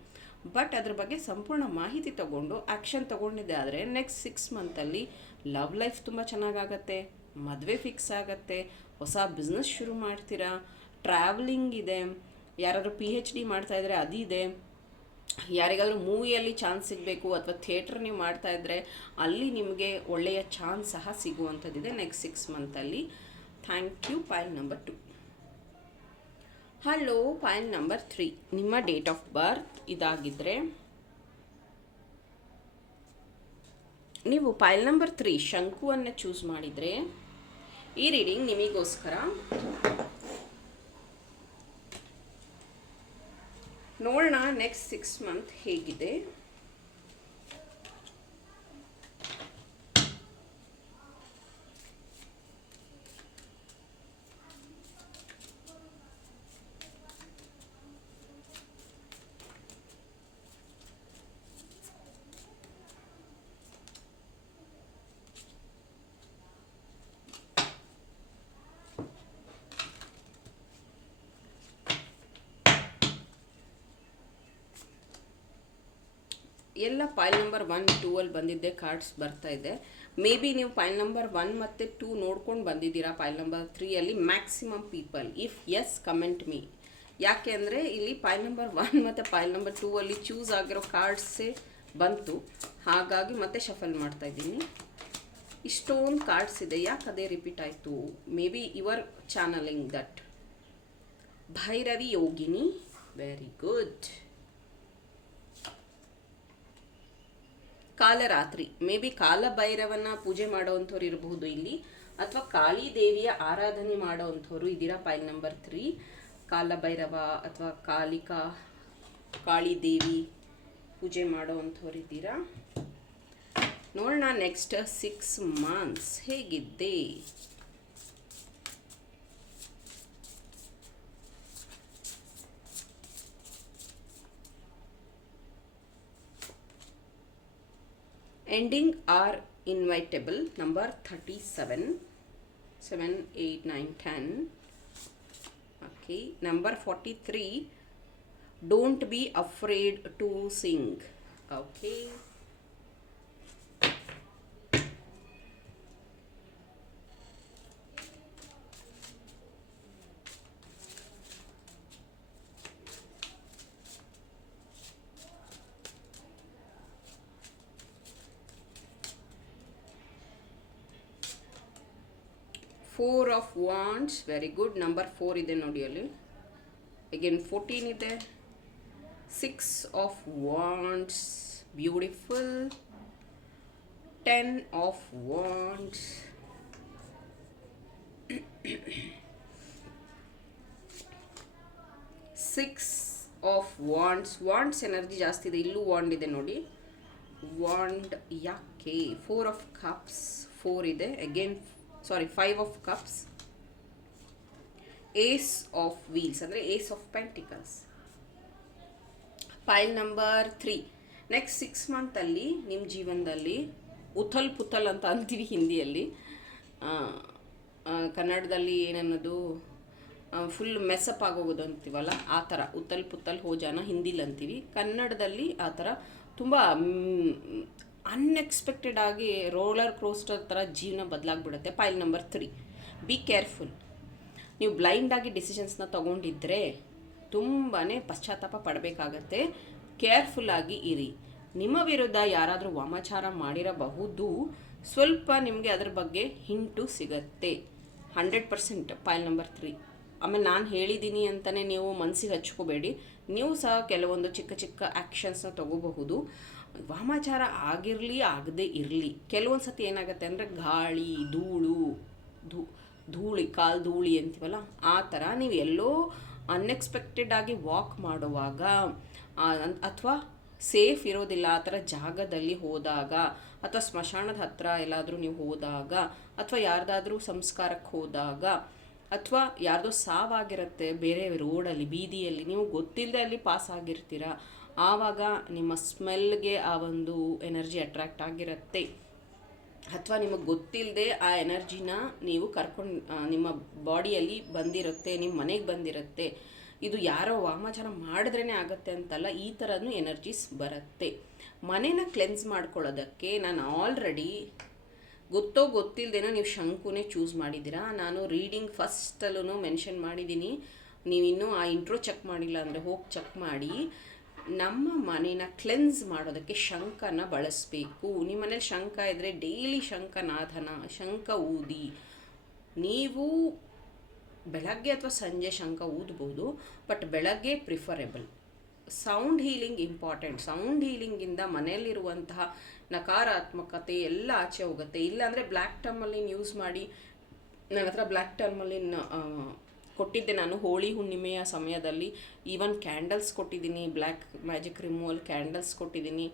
ಬಟ್ ಅದ್ರ ಬಗ್ಗೆ ಸಂಪೂರ್ಣ ಮಾಹಿತಿ ತಗೊಂಡು ಆ್ಯಕ್ಷನ್ ತಗೊಂಡಿದ್ದೆ. ಆದರೆ ನೆಕ್ಸ್ಟ್ ಸಿಕ್ಸ್ ಮಂತಲ್ಲಿ ಲವ್ ಲೈಫ್ ತುಂಬ ಚೆನ್ನಾಗಾಗತ್ತೆ, ಮದುವೆ ಫಿಕ್ಸ್ ಆಗುತ್ತೆ, ಹೊಸ ಬಿಸ್ನೆಸ್ ಶುರು ಮಾಡ್ತೀರಾ ಟ್ರಾವೆಲಿಂಗ್ ಇದೆ, ಯಾರಾದರೂ ಪಿ ಎಚ್ ಡಿ ಮಾಡ್ತಾಯಿದ್ರೆ ಅದಿದೆ ಯಾರಿಗಾದರೂ ಮೂವಿಯಲ್ಲಿ ಚಾನ್ಸ್ ಸಿಗಬೇಕು ಅಥವಾ ಥಿಯೇಟ್ರ್ ನೀವು ಮಾಡ್ತಾ ಇದ್ದರೆ ಅಲ್ಲಿ ನಿಮಗೆ ಒಳ್ಳೆಯ ಚಾನ್ಸ್ ಸಹ ಸಿಗುವಂಥದ್ದಿದೆ. Next six ಮಂತಲ್ಲಿ thank you file number two hello file number three ನಿಮ್ಮ ಡೇಟ್ ಆಫ್ ಬರ್ತ್ ಇದಾಗಿದ್ದರೆ ನೀವು ಫೈಲ್ ನಂಬರ್ ತ್ರೀ ಶಂಕುವನ್ನು ಚೂಸ್ ಮಾಡಿದರೆ ಈ ರೀಡಿಂಗ್ ನಿಮಗೋಸ್ಕರ ನೋಡೋಣ ನೆಕ್ಸ್ಟ್ ಸಿಕ್ಸ್ ಮಂತ್ ಹೇಗಿದೆ. ಪೈಲ್ ನಂಬರ್ ಒನ್ ಟೂ ಅಲ್ಲಿ ಬಂದಿದ್ದೆ ಕಾರ್ಡ್ಸ್ ಬರ್ತಾ ಇದೆ. ಮೇ ಬಿ ನೀವು ಫೈಲ್ ನಂಬರ್ ಒನ್ ಮತ್ತು ಟೂ ನೋಡ್ಕೊಂಡು ಬಂದಿದ್ದೀರಾ file number ತ್ರೀಯಲ್ಲಿ maximum people if is comment me ಯಾಕೆ ಅಂದರೆ ಇಲ್ಲಿ ಫೈಲ್ ನಂಬರ್ ಒನ್ ಮತ್ತು ಫೈಲ್ ನಂಬರ್ ಟೂ ಅಲ್ಲಿ ಚೂಸ್ ಆಗಿರೋ ಕಾರ್ಡ್ಸೇ ಬಂತು. ಹಾಗಾಗಿ ಮತ್ತೆ ಶಫಲ್ ಮಾಡ್ತಾ ಇದ್ದೀನಿ. ಇಷ್ಟೊಂದು ಕಾರ್ಡ್ಸ್ ಇದೆ. ಯಾಕೆ ಅದೇ ರಿಪೀಟ್ ಆಯಿತು? May be your channelling that Bhairavi Yogini. Very good Kalaratri. May be ಕಾಲಭೈರವನ ಪೂಜೆ ಮಾಡೋವಂಥವ್ರು ಇರಬಹುದು ಇಲ್ಲಿ. ಅಥವಾ ಕಾಳಿ ದೇವಿಯ ಆರಾಧನೆ ಮಾಡೋವಂಥವ್ರು ಇದ್ದೀರಾ ಪೈಲ್ ನಂಬರ್ ತ್ರೀ ಕಾಲಭೈರವ ಅಥವಾ ಕಾಲಿಕಾ ಕಾಳಿ ದೇವಿ ಪೂಜೆ ಮಾಡುವಂಥವ್ರು ಇದ್ದೀರಾ ನೋಡೋಣ ನೆಕ್ಸ್ಟ್ ಸಿಕ್ಸ್ ಮಂತ್ಸ್ ಹೇಗಿದ್ದೆ ending are invitable number 37 7 8 9 10 okay number 43 don't be afraid to sing. Okay four of wands very good number four ಇದೆ ನೋಡಿ ಅಲ್ಲಿ. ಅಗೇನ್ ಫೋರ್ಟೀನ್ ಇದೆ. Six of wands beautiful ten of wands six of wands wands energy ಜಾಸ್ತಿ ಇದೆ. ಇಲ್ಲೂ wand ಇದೆ ನೋಡಿ. Wand ಯಾಕೆ? ಫೋರ್ ಆಫ್ ಕಪ್ಸ್ ಫೋರ್ ಇದೆ. Again sorry five of cups ace of wheels ಅಂದರೆ ace of pentacles file number three next six ಮಂತಲ್ಲಿ ನಿಮ್ಮ ಜೀವನದಲ್ಲಿ ಉಥಲ್ ಪುಥಲ್ ಅಂತ ಅಂತೀವಿ ಹಿಂದಿಯಲ್ಲಿ ಕನ್ನಡದಲ್ಲಿ ಏನನ್ನೋದು ಫುಲ್ ಮೆಸಪ್ ಆಗೋಗೋದು ಅಂತೀವಲ್ಲ, ಆ ಥರ ಉತ್ತಲ್ ಪುತ್ತಲ್ ಹೋಜಾನ ಹಿಂದಿಲಿ ಅಂತೀವಿ. ಕನ್ನಡದಲ್ಲಿ ಆ ಥರ ತುಂಬ ಅನ್ಎಕ್ಸ್ಪೆಕ್ಟೆಡ್ ಆಗಿ ರೋಲರ್ ಕ್ರೋಸ್ಟರ್ ಥರ ಜೀವನ ಬದಲಾಗ್ಬಿಡುತ್ತೆ. Pile number three be careful ನೀವು ಬ್ಲೈಂಡಾಗಿ ಡಿಸಿಷನ್ಸ್ನ ತೊಗೊಂಡಿದ್ದರೆ ತುಂಬಾ ಪಶ್ಚಾತ್ತಾಪ ಪಡಬೇಕಾಗತ್ತೆ. ಕೇರ್ಫುಲ್ಲಾಗಿ ಇರಿ. ನಿಮ್ಮ ವಿರುದ್ಧ ಯಾರಾದರೂ ವಾಮಾಚಾರ ಮಾಡಿರಬಹುದು. ಸ್ವಲ್ಪ ನಿಮಗೆ ಅದ್ರ ಬಗ್ಗೆ ಹಿಂಟು ಸಿಗತ್ತೆ. Hundred percent file number three ಆಮೇಲೆ ನಾನು ಹೇಳಿದ್ದೀನಿ ಅಂತಲೇ ನೀವು ಮನಸ್ಸಿಗೆ ಹಚ್ಕೋಬೇಡಿ. ನೀವು ಸಹ ಕೆಲವೊಂದು ಚಿಕ್ಕ ಚಿಕ್ಕ ಆ್ಯಕ್ಷನ್ಸ್ನ ತಗೋಬಹುದು. ವಾಮಾಚಾರ ಆಗಿರಲಿ, ಆಗದೇ ಇರಲಿ. ಕೆಲವೊಂದು ಸತಿ ಏನಾಗುತ್ತೆ ಅಂದರೆ ಗಾಳಿ, ಧೂಳು ಧೂಳಿ, ಕಾಲು ಧೂಳಿ ಅಂತೀವಲ್ಲ, ಆ ಥರ ನೀವು ಎಲ್ಲೋ ಅನ್ಎಕ್ಸ್ಪೆಕ್ಟೆಡ್ ಆಗಿ ವಾಕ್ ಮಾಡುವಾಗ ಅಥವಾ ಸೇಫ್ ಇರೋದಿಲ್ಲ, ಆ ಥರ ಜಾಗದಲ್ಲಿ ಹೋದಾಗ, ಅಥವಾ ಸ್ಮಶಾನದ ಹತ್ರ ಎಲ್ಲಾದರೂ ನೀವು ಹೋದಾಗ, ಅಥವಾ ಯಾರ್ದಾದ್ರೂ ಸಂಸ್ಕಾರಕ್ಕೆ ಹೋದಾಗ, ಅಥವಾ ಯಾರ್ದೋ ಸಾವಾಗಿರುತ್ತೆ, ಬೇರೆ ರೋಡಲ್ಲಿ ಬೀದಿಯಲ್ಲಿ, ನೀವು ಗೊತ್ತಿಲ್ಲದೆ ಅಲ್ಲಿ ಪಾಸ್ ಆಗಿರ್ತೀರ ಆವಾಗ ನಿಮ್ಮ ಸ್ಮೆಲ್ಗೆ ಆ ಒಂದು ಎನರ್ಜಿ ಅಟ್ರ್ಯಾಕ್ಟ್ ಆಗಿರುತ್ತೆ. ಅಥವಾ ನಿಮಗೆ ಗೊತ್ತಿಲ್ಲದೆ ಆ ಎನರ್ಜಿನ ನೀವು ಕರ್ಕೊಂಡು ನಿಮ್ಮ ಬಾಡಿಯಲ್ಲಿ ಬಂದಿರುತ್ತೆ ನಿಮ್ಮ ಮನೆಗೆ ಬಂದಿರುತ್ತೆ. ಇದು ಯಾರೋ ವಾಮಾಚಾರ ಮಾಡಿದ್ರೇ ಆಗುತ್ತೆ ಅಂತಲ್ಲ, ಈ ಥರನೂ ಎನರ್ಜೀಸ್ ಬರುತ್ತೆ. ಮನೇನ ಕ್ಲೆನ್ಸ್ ಮಾಡ್ಕೊಳ್ಳೋದಕ್ಕೆ ನಾನು ಆಲ್ರೆಡಿ ಗೊತ್ತೋ ಗೊತ್ತಿಲ್ಲದೇನೋ ನೀವು ಶಂಕುನೇ ಚೂಸ್ ಮಾಡಿದ್ದೀರಾ? ನಾನು ರೀಡಿಂಗ್ ಫಸ್ಟಲ್ಲೂ ಮೆನ್ಷನ್ ಮಾಡಿದ್ದೀನಿ. ನೀವಿನ್ನೂ ಆ ಇಂಟ್ರೋ ಚೆಕ್ ಮಾಡಿಲ್ಲ ಅಂದರೆ ಹೋಗಿ ಚೆಕ್ ಮಾಡಿ. ನಮ್ಮ ಮನೇನ ಕ್ಲೆನ್ಸ್ ಮಾಡೋದಕ್ಕೆ ಶಂಕನ ಬಳಸಬೇಕು. ನಿಮ್ಮ ಮನೇಲಿ ಶಂಖ ಇದ್ದರೆ ಡೈಲಿ ಶಂಕನಾಥನ ಶಂಖ ಊದಿ. ನೀವು ಬೆಳಗ್ಗೆ ಅಥವಾ ಸಂಜೆ ಶಂಖ ಊದ್ಬೋದು ಬಟ್ ಬೆಳಗ್ಗೆ preferable sound healing important sound ಹೀಲಿಂಗಿಂದ ಮನೆಯಲ್ಲಿರುವಂತಹ ನಕಾರಾತ್ಮಕತೆ ಎಲ್ಲ ಆಚೆ ಹೋಗುತ್ತೆ. ಇಲ್ಲಾಂದರೆ ಬ್ಲ್ಯಾಕ್ ಟರ್ಮಲ್ಲಿನ ಯೂಸ್ ಮಾಡಿ, ನನ್ನ ಹತ್ರ ಬ್ಲ್ಯಾಕ್ ಟರ್ಮಲ್ಲಿನ್ ಕೊಟ್ಟಿದ್ದೆ ನಾನು ಹೋಳಿ ಹುಣ್ಣಿಮೆಯ ಸಮಯದಲ್ಲಿ. ಈವನ್ ಕ್ಯಾಂಡಲ್ಸ್ ಕೊಟ್ಟಿದ್ದೀನಿ ಬ್ಲ್ಯಾಕ್ ಮ್ಯಾಜಿಕ್ ರಿಮೂವಲ್ ಕ್ಯಾಂಡಲ್ಸ್ ಕೊಟ್ಟಿದ್ದೀನಿ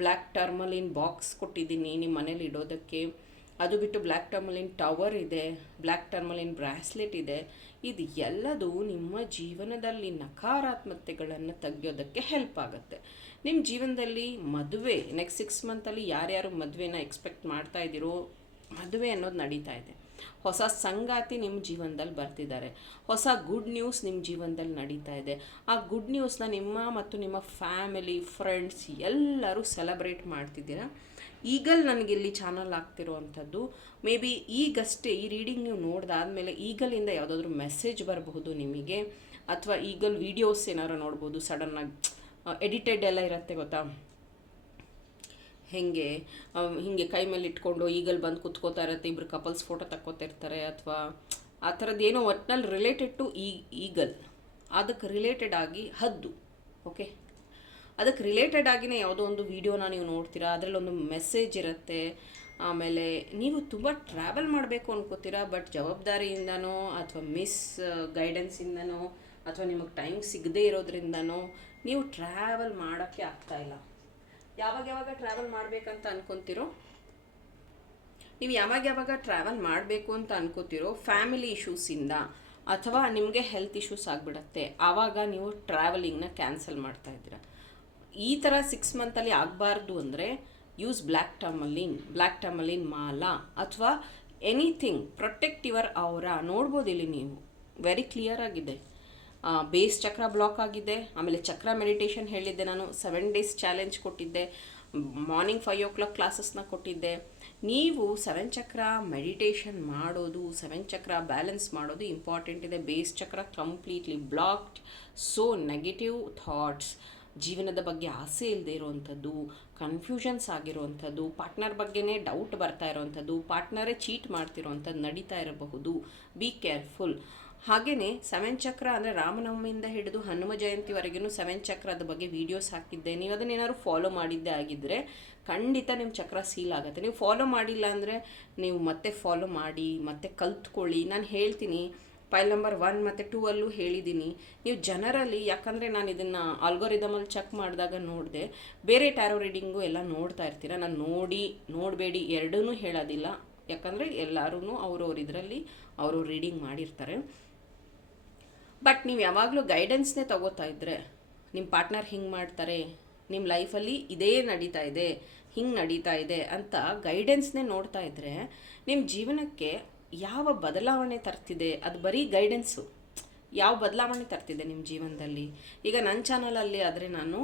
ಬ್ಲ್ಯಾಕ್ ಟರ್ಮಲಿನ್ ಬಾಕ್ಸ್ ಕೊಟ್ಟಿದ್ದೀನಿ ನಿಮ್ಮ ಮನೇಲಿ ಇಡೋದಕ್ಕೆ. ಅದು ಬಿಟ್ಟು ಬ್ಲ್ಯಾಕ್ ಟರ್ಮಲಿನ್ ಟವರ್ ಇದೆ ಬ್ಲ್ಯಾಕ್ ಟರ್ಮಲಿನ್ ಬ್ರಾಸ್ಲೆಟ್ ಇದೆ. ಇದು ಎಲ್ಲದೂ ನಿಮ್ಮ ಜೀವನದಲ್ಲಿ ನಕಾರಾತ್ಮಕತೆಗಳನ್ನು ತೆಗೆಯೋದಕ್ಕೆ ಹೆಲ್ಪ್ ಆಗುತ್ತೆ. ನಿಮ್ಮ ಜೀವನದಲ್ಲಿ ಮದುವೆ ನೆಕ್ಸ್ಟ್ ಸಿಕ್ಸ್ ಮಂತಲ್ಲಿ ಯಾರ್ಯಾರು ಮದುವೆನ ಎಕ್ಸ್ಪೆಕ್ಟ್ ಮಾಡ್ತಾ ಇದ್ದೀರೋ ಮದುವೆ ಅನ್ನೋದು ನಡೀತಾ ಇದೆ. ಹೊಸ ಸಂಗಾತಿ ನಿಮ್ಮ ಜೀವನದಲ್ಲಿ ಬರ್ತಿದ್ದಾರೆ. ಹೊಸ ಗುಡ್ ನ್ಯೂಸ್ ನಿಮ್ಮ ಜೀವನದಲ್ಲಿ ನಡೀತಾ ಇದೆ. ಆ ಗುಡ್ ನ್ಯೂಸ್ನ ನಿಮ್ಮ ಮತ್ತು ನಿಮ್ಮ ಫ್ಯಾಮಿಲಿ ಫ್ರೆಂಡ್ಸ್ ಎಲ್ಲರೂ ಸೆಲೆಬ್ರೇಟ್ ಮಾಡ್ತಿದ್ದೀರಾ? ಈಗಲ್ ನನಗಿಲ್ಲಿ ಚಾನಲ್ ಆಗ್ತಿರೋವಂಥದ್ದು ಮೇ ಬಿ ಈಗಷ್ಟೇ ಈ ರೀಡಿಂಗ್ ನೀವು ನೋಡಿದಾದ್ಮೇಲೆ ಈಗಲಿಂದ ಯಾವುದಾದ್ರೂ ಮೆಸೇಜ್ ಬರಬಹುದು ನಿಮಗೆ, ಅಥವಾ ಈಗಲ್ ವೀಡಿಯೋಸ್ ಏನಾರು ನೋಡ್ಬೋದು ಸಡನ್ನಾಗಿ ಎಡಿಟೆಡ್ ಎಲ್ಲ ಇರುತ್ತೆ ಗೊತ್ತಾ? ಹೆಂಗೆ ಹಿಂಗೆ ಕೈ ಮೇಲೆ ಇಟ್ಕೊಂಡು ಈಗಲ್ಲಿ ಬಂದು ಕುತ್ಕೋತಾ ಇರುತ್ತೆ ಇಬ್ಬರು ಕಪಲ್ಸ್ ಫೋಟೋ ತಕ್ಕೋತಿರ್ತಾರೆ ಅಥವಾ ಆ ಥರದ್ದು ಏನೋ ರಿಲೇಟೆಡ್ ಟು ಈ, ಈಗಲ್. ಅದಕ್ಕೆ ರಿಲೇಟೆಡ್ ಆಗಿ ಹದ್ದು ಓಕೆ ಅದಕ್ಕೆ ರಿಲೇಟೆಡ್ ಆಗಿನೇ ಯಾವುದೋ ಒಂದು ವೀಡಿಯೋನ ನೀವು ನೋಡ್ತೀರಾ ಅದರಲ್ಲಿ ಒಂದು ಮೆಸೇಜ್ ಇರುತ್ತೆ, ಆಮೇಲೆ ನೀವು ತುಂಬ ಟ್ರಾವೆಲ್ ಮಾಡಬೇಕು ಅನ್ಕೋತೀರಾ ಬಟ್ ಜವಾಬ್ದಾರಿಯಿಂದನೋ ಅಥವಾ ಮಿಸ್ ಗೈಡೆನ್ಸಿಂದನೋ ಅಥವಾ ನಿಮಗೆ ಟೈಮ್ ಸಿಗದೇ ಇರೋದ್ರಿಂದನೋ ನೀವು ಟ್ರಾವೆಲ್ ಮಾಡೋಕ್ಕೆ ಆಗ್ತಾಯಿಲ್ಲ ಯಾವಾಗ ಯಾವಾಗ ಟ್ರಾವೆಲ್ ಮಾಡ್ಬೇಕಂತ ಅನ್ಕೊಂತೀರೋ? ನೀವು ಯಾವಾಗ ಯಾವಾಗ ಟ್ರಾವೆಲ್ ಮಾಡಬೇಕು ಅಂತ ಅನ್ಕೋತಿರೋ ಫ್ಯಾಮಿಲಿ ಇಶ್ಯೂಸಿಂದ ಅಥವಾ ನಿಮಗೆ ಹೆಲ್ತ್ ಇಶ್ಯೂಸ್ ಆಗಿಬಿಡತ್ತೆ, ಆವಾಗ ನೀವು ಟ್ರಾವೆಲಿಂಗ್ನ ಕ್ಯಾನ್ಸಲ್ ಮಾಡ್ತಾ ಇದ್ದೀರಾ. ಈ ಥರ ಸಿಕ್ಸ್ ಮಂತಲ್ಲಿ ಆಗಬಾರ್ದು ಅಂದರೆ use black tourmaline black tourmaline mala ಅಥವಾ ಎನಿಥಿಂಗ್ ಪ್ರೊಟೆಕ್ಟ್ ಯುವರ್ ಅವರ ನೋಡ್ಬೋದು ಇಲ್ಲಿ ನೀವು. ವೆರಿ ಕ್ಲಿಯರ್ ಆಗಿದೆ. ಬೇಸ್ ಚಕ್ರ ಬ್ಲಾಕ್ ಆಗಿದೆ. ಆಮೇಲೆ ಚಕ್ರ ಮೆಡಿಟೇಷನ್ ಹೇಳಿದ್ದೆ ನಾನು. ಸೆವೆನ್ ಡೇಸ್ ಚಾಲೆಂಜ್ ಕೊಟ್ಟಿದ್ದೆ. ಮಾರ್ನಿಂಗ್ ಫೈವ್ ಓ ಕ್ಲಾಕ್ ಕ್ಲಾಸಸ್ನ ಕೊಟ್ಟಿದ್ದೆ. ನೀವು ಸೆವೆನ್ ಚಕ್ರ ಮೆಡಿಟೇಷನ್ ಮಾಡೋದು ಸೆವೆನ್ ಚಕ್ರ ಬ್ಯಾಲೆನ್ಸ್ ಮಾಡೋದು ಇಂಪಾರ್ಟೆಂಟ್ ಇದೆ. Base chakra completely blocked so negative thoughts ಜೀವನದ ಬಗ್ಗೆ ಆಸೆ ಇಲ್ಲದೆ ಇರುವಂಥದ್ದು ಕನ್ಫ್ಯೂಷನ್ಸ್ ಆಗಿರುವಂಥದ್ದು ಪಾರ್ಟ್ನರ್ ಬಗ್ಗೆನೇ ಡೌಟ್ ಬರ್ತಾ ಇರೋವಂಥದ್ದು ಪಾರ್ಟ್ನರೇ ಚೀಟ್ ಮಾಡ್ತಿರೋವಂಥದ್ದು ನಡೀತಾ ಇರಬಹುದು. ಬಿ ಕೇರ್ಫುಲ್ ಹಾಗೆಯೇ ಸೆವೆನ್ ಚಕ್ರ ಅಂದರೆ ರಾಮನವಮಿಯಿಂದ ಹಿಡಿದು ಹನುಮ ಜಯಂತಿವರೆಗೂ ಸೆವೆನ್ ಚಕ್ರದ ಬಗ್ಗೆ ವೀಡಿಯೋಸ್ ಹಾಕಿದ್ದೆ ನೀವು ಅದನ್ನೇನಾದ್ರು ಫಾಲೋ ಮಾಡಿದ್ದೇ ಆಗಿದ್ದರೆ ಖಂಡಿತ ನಿಮ್ಮ ಚಕ್ರ ಸೀಲ್ ಆಗುತ್ತೆ. ನೀವು ಫಾಲೋ ಮಾಡಿಲ್ಲ ಅಂದರೆ ನೀವು ಮತ್ತೆ ಫಾಲೋ ಮಾಡಿ, ಮತ್ತೆ ಕಲ್ತ್ಕೊಳ್ಳಿ. ನಾನು ಹೇಳ್ತೀನಿ ಫೈಲ್ ನಂಬರ್ ಒನ್ ಮತ್ತು ಟೂ ಅಲ್ಲೂ ಹೇಳಿದ್ದೀನಿ. ನೀವು ಜನರಲ್ಲಿ, ಯಾಕಂದರೆ ನಾನು ಇದನ್ನು ಆಲ್ಗೋರಿದಮಲ್ಲಿ ಚೆಕ್ ಮಾಡಿದಾಗ ನೋಡಿದೆ, ಬೇರೆ ಟ್ಯಾರೋ ರೀಡಿಂಗು ಎಲ್ಲ ನೋಡ್ತಾ ಇರ್ತೀರ. ನಾನು ನೋಡಿ, ನೋಡಬೇಡಿ ಎರಡೂ ಹೇಳೋದಿಲ್ಲ. ಯಾಕಂದರೆ ಎಲ್ಲರೂ ಅವ್ರವ್ರ ಇದರಲ್ಲಿ ಅವರು ರೀಡಿಂಗ್ ಮಾಡಿರ್ತಾರೆ. ಬಟ್ ನೀವು ಯಾವಾಗಲೂ ಗೈಡೆನ್ಸ್ನೇ ತಗೋತಾ ಇದ್ದರೆ ನಿಮ್ಮ ಪಾರ್ಟ್ನರ್ ಹಿಂಗೆ ಮಾಡ್ತಾರೆ ನಿಮ್ಮ ಲೈಫಲ್ಲಿ ಇದೇ ನಡೀತಾ ಇದೆ, ಹಿಂಗೆ ನಡೀತಾ ಇದೆ ಅಂತ ಗೈಡೆನ್ಸ್ನೇ ನೋಡ್ತಾ ಇದ್ದರೆ ನಿಮ್ಮ ಜೀವನಕ್ಕೆ ಯಾವ ಬದಲಾವಣೆ ತರ್ತಿದೆ? ಅದು ಬರೀ ಗೈಡೆನ್ಸು ಯಾವ ಬದಲಾವಣೆ ತರ್ತಿದೆ ನಿಮ್ಮ ಜೀವನದಲ್ಲಿ? ಈಗ ನನ್ನ ಚಾನಲಲ್ಲಿ ಆದರೆ ನಾನು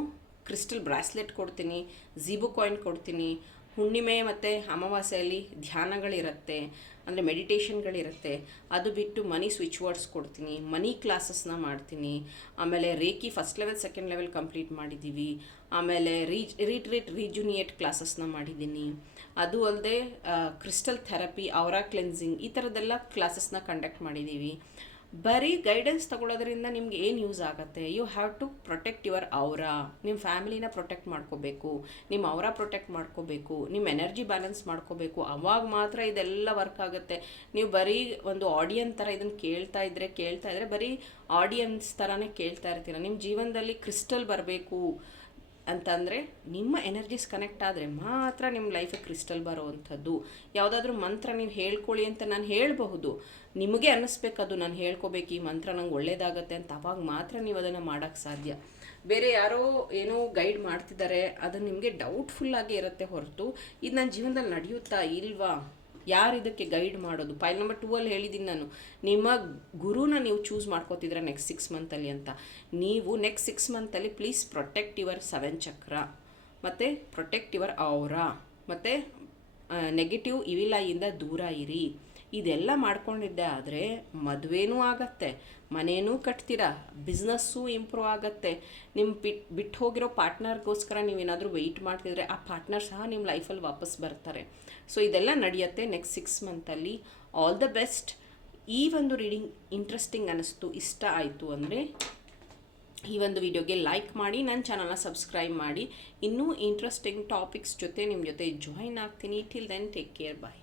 ಕ್ರಿಸ್ಟಲ್ ಬ್ರಾಸ್ಲೆಟ್ ಕೊಡ್ತೀನಿ ಝೀಬು ಕಾಯಿನ್ ಕೊಡ್ತೀನಿ ಹುಣ್ಣಿಮೆ ಮತ್ತು ಅಮಾವಾಸ್ಯೆಯಲ್ಲಿ ಧ್ಯಾನಗಳಿರುತ್ತೆ, ಅಂದರೆ ಮೆಡಿಟೇಷನ್ಗಳಿರುತ್ತೆ ಅದು ಬಿಟ್ಟು ಮನಿ ಸ್ವಿಚ್ ವರ್ಡ್ಸ್ ಕೊಡ್ತೀನಿ, ಮನಿ ಕ್ಲಾಸಸ್ನ ಮಾಡ್ತೀನಿ, ಆಮೇಲೆ reiki first level second level complete ಮಾಡಿದ್ದೀವಿ, ಆಮೇಲೆ ರೀಜ್ ರೀಟ್ರೀಟ್ ರೀಜುನಿಯೇಟ್ ಕ್ಲಾಸಸ್ನ ಮಾಡಿದ್ದೀನಿ. ಅದು ಅಲ್ಲದೆ ಕ್ರಿಸ್ಟಲ್ ಥೆರಪಿ ಅವರಾ ಕ್ಲೆನ್ಸಿಂಗ್ ಈ ಥರದ್ದೆಲ್ಲ ಕ್ಲಾಸಸ್ನ ಕಂಡಕ್ಟ್ ಮಾಡಿದ್ದೀವಿ. ಬರೀ ಗೈಡೆನ್ಸ್ ತಗೊಳ್ಳೋದ್ರಿಂದ ನಿಮ್ಗೆ ಏನು ಯೂಸ್ ಆಗುತ್ತೆ? You have to protect your aura ನಿಮ್ಮ ಫ್ಯಾಮಿಲಿನ ಪ್ರೊಟೆಕ್ಟ್ ಮಾಡ್ಕೋಬೇಕು. ನಿಮ್ಮ ಅವರ ಪ್ರೊಟೆಕ್ಟ್ ಮಾಡ್ಕೋಬೇಕು. ನಿಮ್ಮ ಎನರ್ಜಿ ಬ್ಯಾಲೆನ್ಸ್ ಮಾಡ್ಕೋಬೇಕು. ಅವಾಗ ಮಾತ್ರ ಇದೆಲ್ಲ ವರ್ಕ್ ಆಗುತ್ತೆ. ನೀವು ಬರೀ ಒಂದು ಆಡಿಯನ್ ಥರ ಇದನ್ನು ಕೇಳ್ತಾ ಇದ್ದರೆ ಕೇಳ್ತಾ ಇದ್ದರೆ ಬರೀ ಆಡಿಯನ್ಸ್ ಥರನೇ ಕೇಳ್ತಾ ಇರ್ತೀರ. ನಿಮ್ಮ ಜೀವನದಲ್ಲಿ ಕ್ರಿಸ್ಟಲ್ ಬರಬೇಕು ಅಂತಂದರೆ ನಿಮ್ಮ ಎನರ್ಜೀಸ್ ಕನೆಕ್ಟ್ ಆದರೆ ಮಾತ್ರ ನಿಮ್ಮ ಲೈಫಿಗೆ ಕ್ರಿಸ್ಟಲ್ ಬರೋವಂಥದ್ದು. ಯಾವುದಾದ್ರೂ ಮಂತ್ರ ನೀವು ಹೇಳ್ಕೊಳ್ಳಿ ಅಂತ ನಾನು ಹೇಳಬಹುದು. ನಿಮಗೆ ಅನ್ನಿಸ್ಬೇಕು ಅದು ನಾನು ಹೇಳ್ಕೊಬೇಕು, ಈ ಮಂತ್ರ ನಂಗೆ ಒಳ್ಳೇದಾಗತ್ತೆ ಅಂತ ಅವಾಗ ಮಾತ್ರ ನೀವು ಅದನ್ನು ಮಾಡೋಕ್ಕೆ ಸಾಧ್ಯ. ಬೇರೆ ಯಾರೋ ಏನೋ ಗೈಡ್ ಮಾಡ್ತಿದ್ದಾರೆ ಅದು ನಿಮಗೆ ಡೌಟ್ಫುಲ್ಲಾಗಿ ಇರುತ್ತೆ ಹೊರತು, ಇದು ನನ್ನ ಜೀವನದಲ್ಲಿ ನಡೆಯುತ್ತಾ ಇಲ್ವಾ? ಯಾರು ಇದಕ್ಕೆ ಗೈಡ್ ಮಾಡೋದು? ಫೈಲ್ ನಂಬರ್ ಟೂ ಅಲ್ಲಿ ಹೇಳಿದ್ದೀನಿ ನಾನು. ನಿಮ್ಮ ಗುರುನ ನೀವು ಚೂಸ್ ಮಾಡ್ಕೋತಿದ್ರ ನೆಕ್ಸ್ಟ್ ಸಿಕ್ಸ್ ಮಂತಲ್ಲಿ ಅಂತ. ನೀವು next six ಮಂತಲ್ಲಿ please protect your seven chakra ಮತ್ತು ಪ್ರೊಟೆಕ್ಟ್ ಯುವರ್ ಔರಾ ಮತ್ತು ನೆಗೆಟಿವ್ ಇವಿಲಾಯಿಂದ ದೂರ ಇರಿ. ಇದೆಲ್ಲ ಮಾಡ್ಕೊಂಡಿದ್ದೆ ಆದರೆ ಮದುವೆನೂ ಆಗತ್ತೆ, ಮನೇನೂ ಕಟ್ತೀರಾ ಬಿಸ್ನೆಸ್ಸು ಇಂಪ್ರೂವ್ ಆಗುತ್ತೆ. ನಿಮ್ಮ ಬಿಟ್ ಬಿಟ್ಟು ಹೋಗಿರೋ ಪಾರ್ಟ್ನರ್ಗೋಸ್ಕರ ನೀವೇನಾದರೂ ವೆಯ್ಟ್ ಮಾಡ್ತಿದ್ರೆ ಆ ಪಾರ್ಟ್ನರ್ ಸಹ ನಿಮ್ಮ ಲೈಫಲ್ಲಿ ವಾಪಸ್ ಬರ್ತಾರೆ. ಸೊ ಇದೆಲ್ಲ ನಡೆಯುತ್ತೆ ನೆಕ್ಸ್ಟ್ ಸಿಕ್ಸ್ ಮಂತಲ್ಲಿ ಆಲ್ ದ ಬೆಸ್ಟ್ ಈ ಒಂದು ರೀಡಿಂಗ್ ಇಂಟ್ರೆಸ್ಟಿಂಗ್ ಅನ್ನಿಸ್ತು, ಇಷ್ಟ ಆಯಿತು ಅಂದರೆ ಈ ಒಂದು ವಿಡಿಯೋಗೆ ಲೈಕ್ ಮಾಡಿ ನನ್ನ ಚಾನಲ್ನ ಸಬ್ಸ್ಕ್ರೈಬ್ ಮಾಡಿ. ಇನ್ನೂ ಇಂಟ್ರೆಸ್ಟಿಂಗ್ ಟಾಪಿಕ್ಸ್ ಜೊತೆ ನಿಮ್ಮ ಜೊತೆ ಜಾಯಿನ್ ಆಗ್ತೀನಿ. Till then take care bye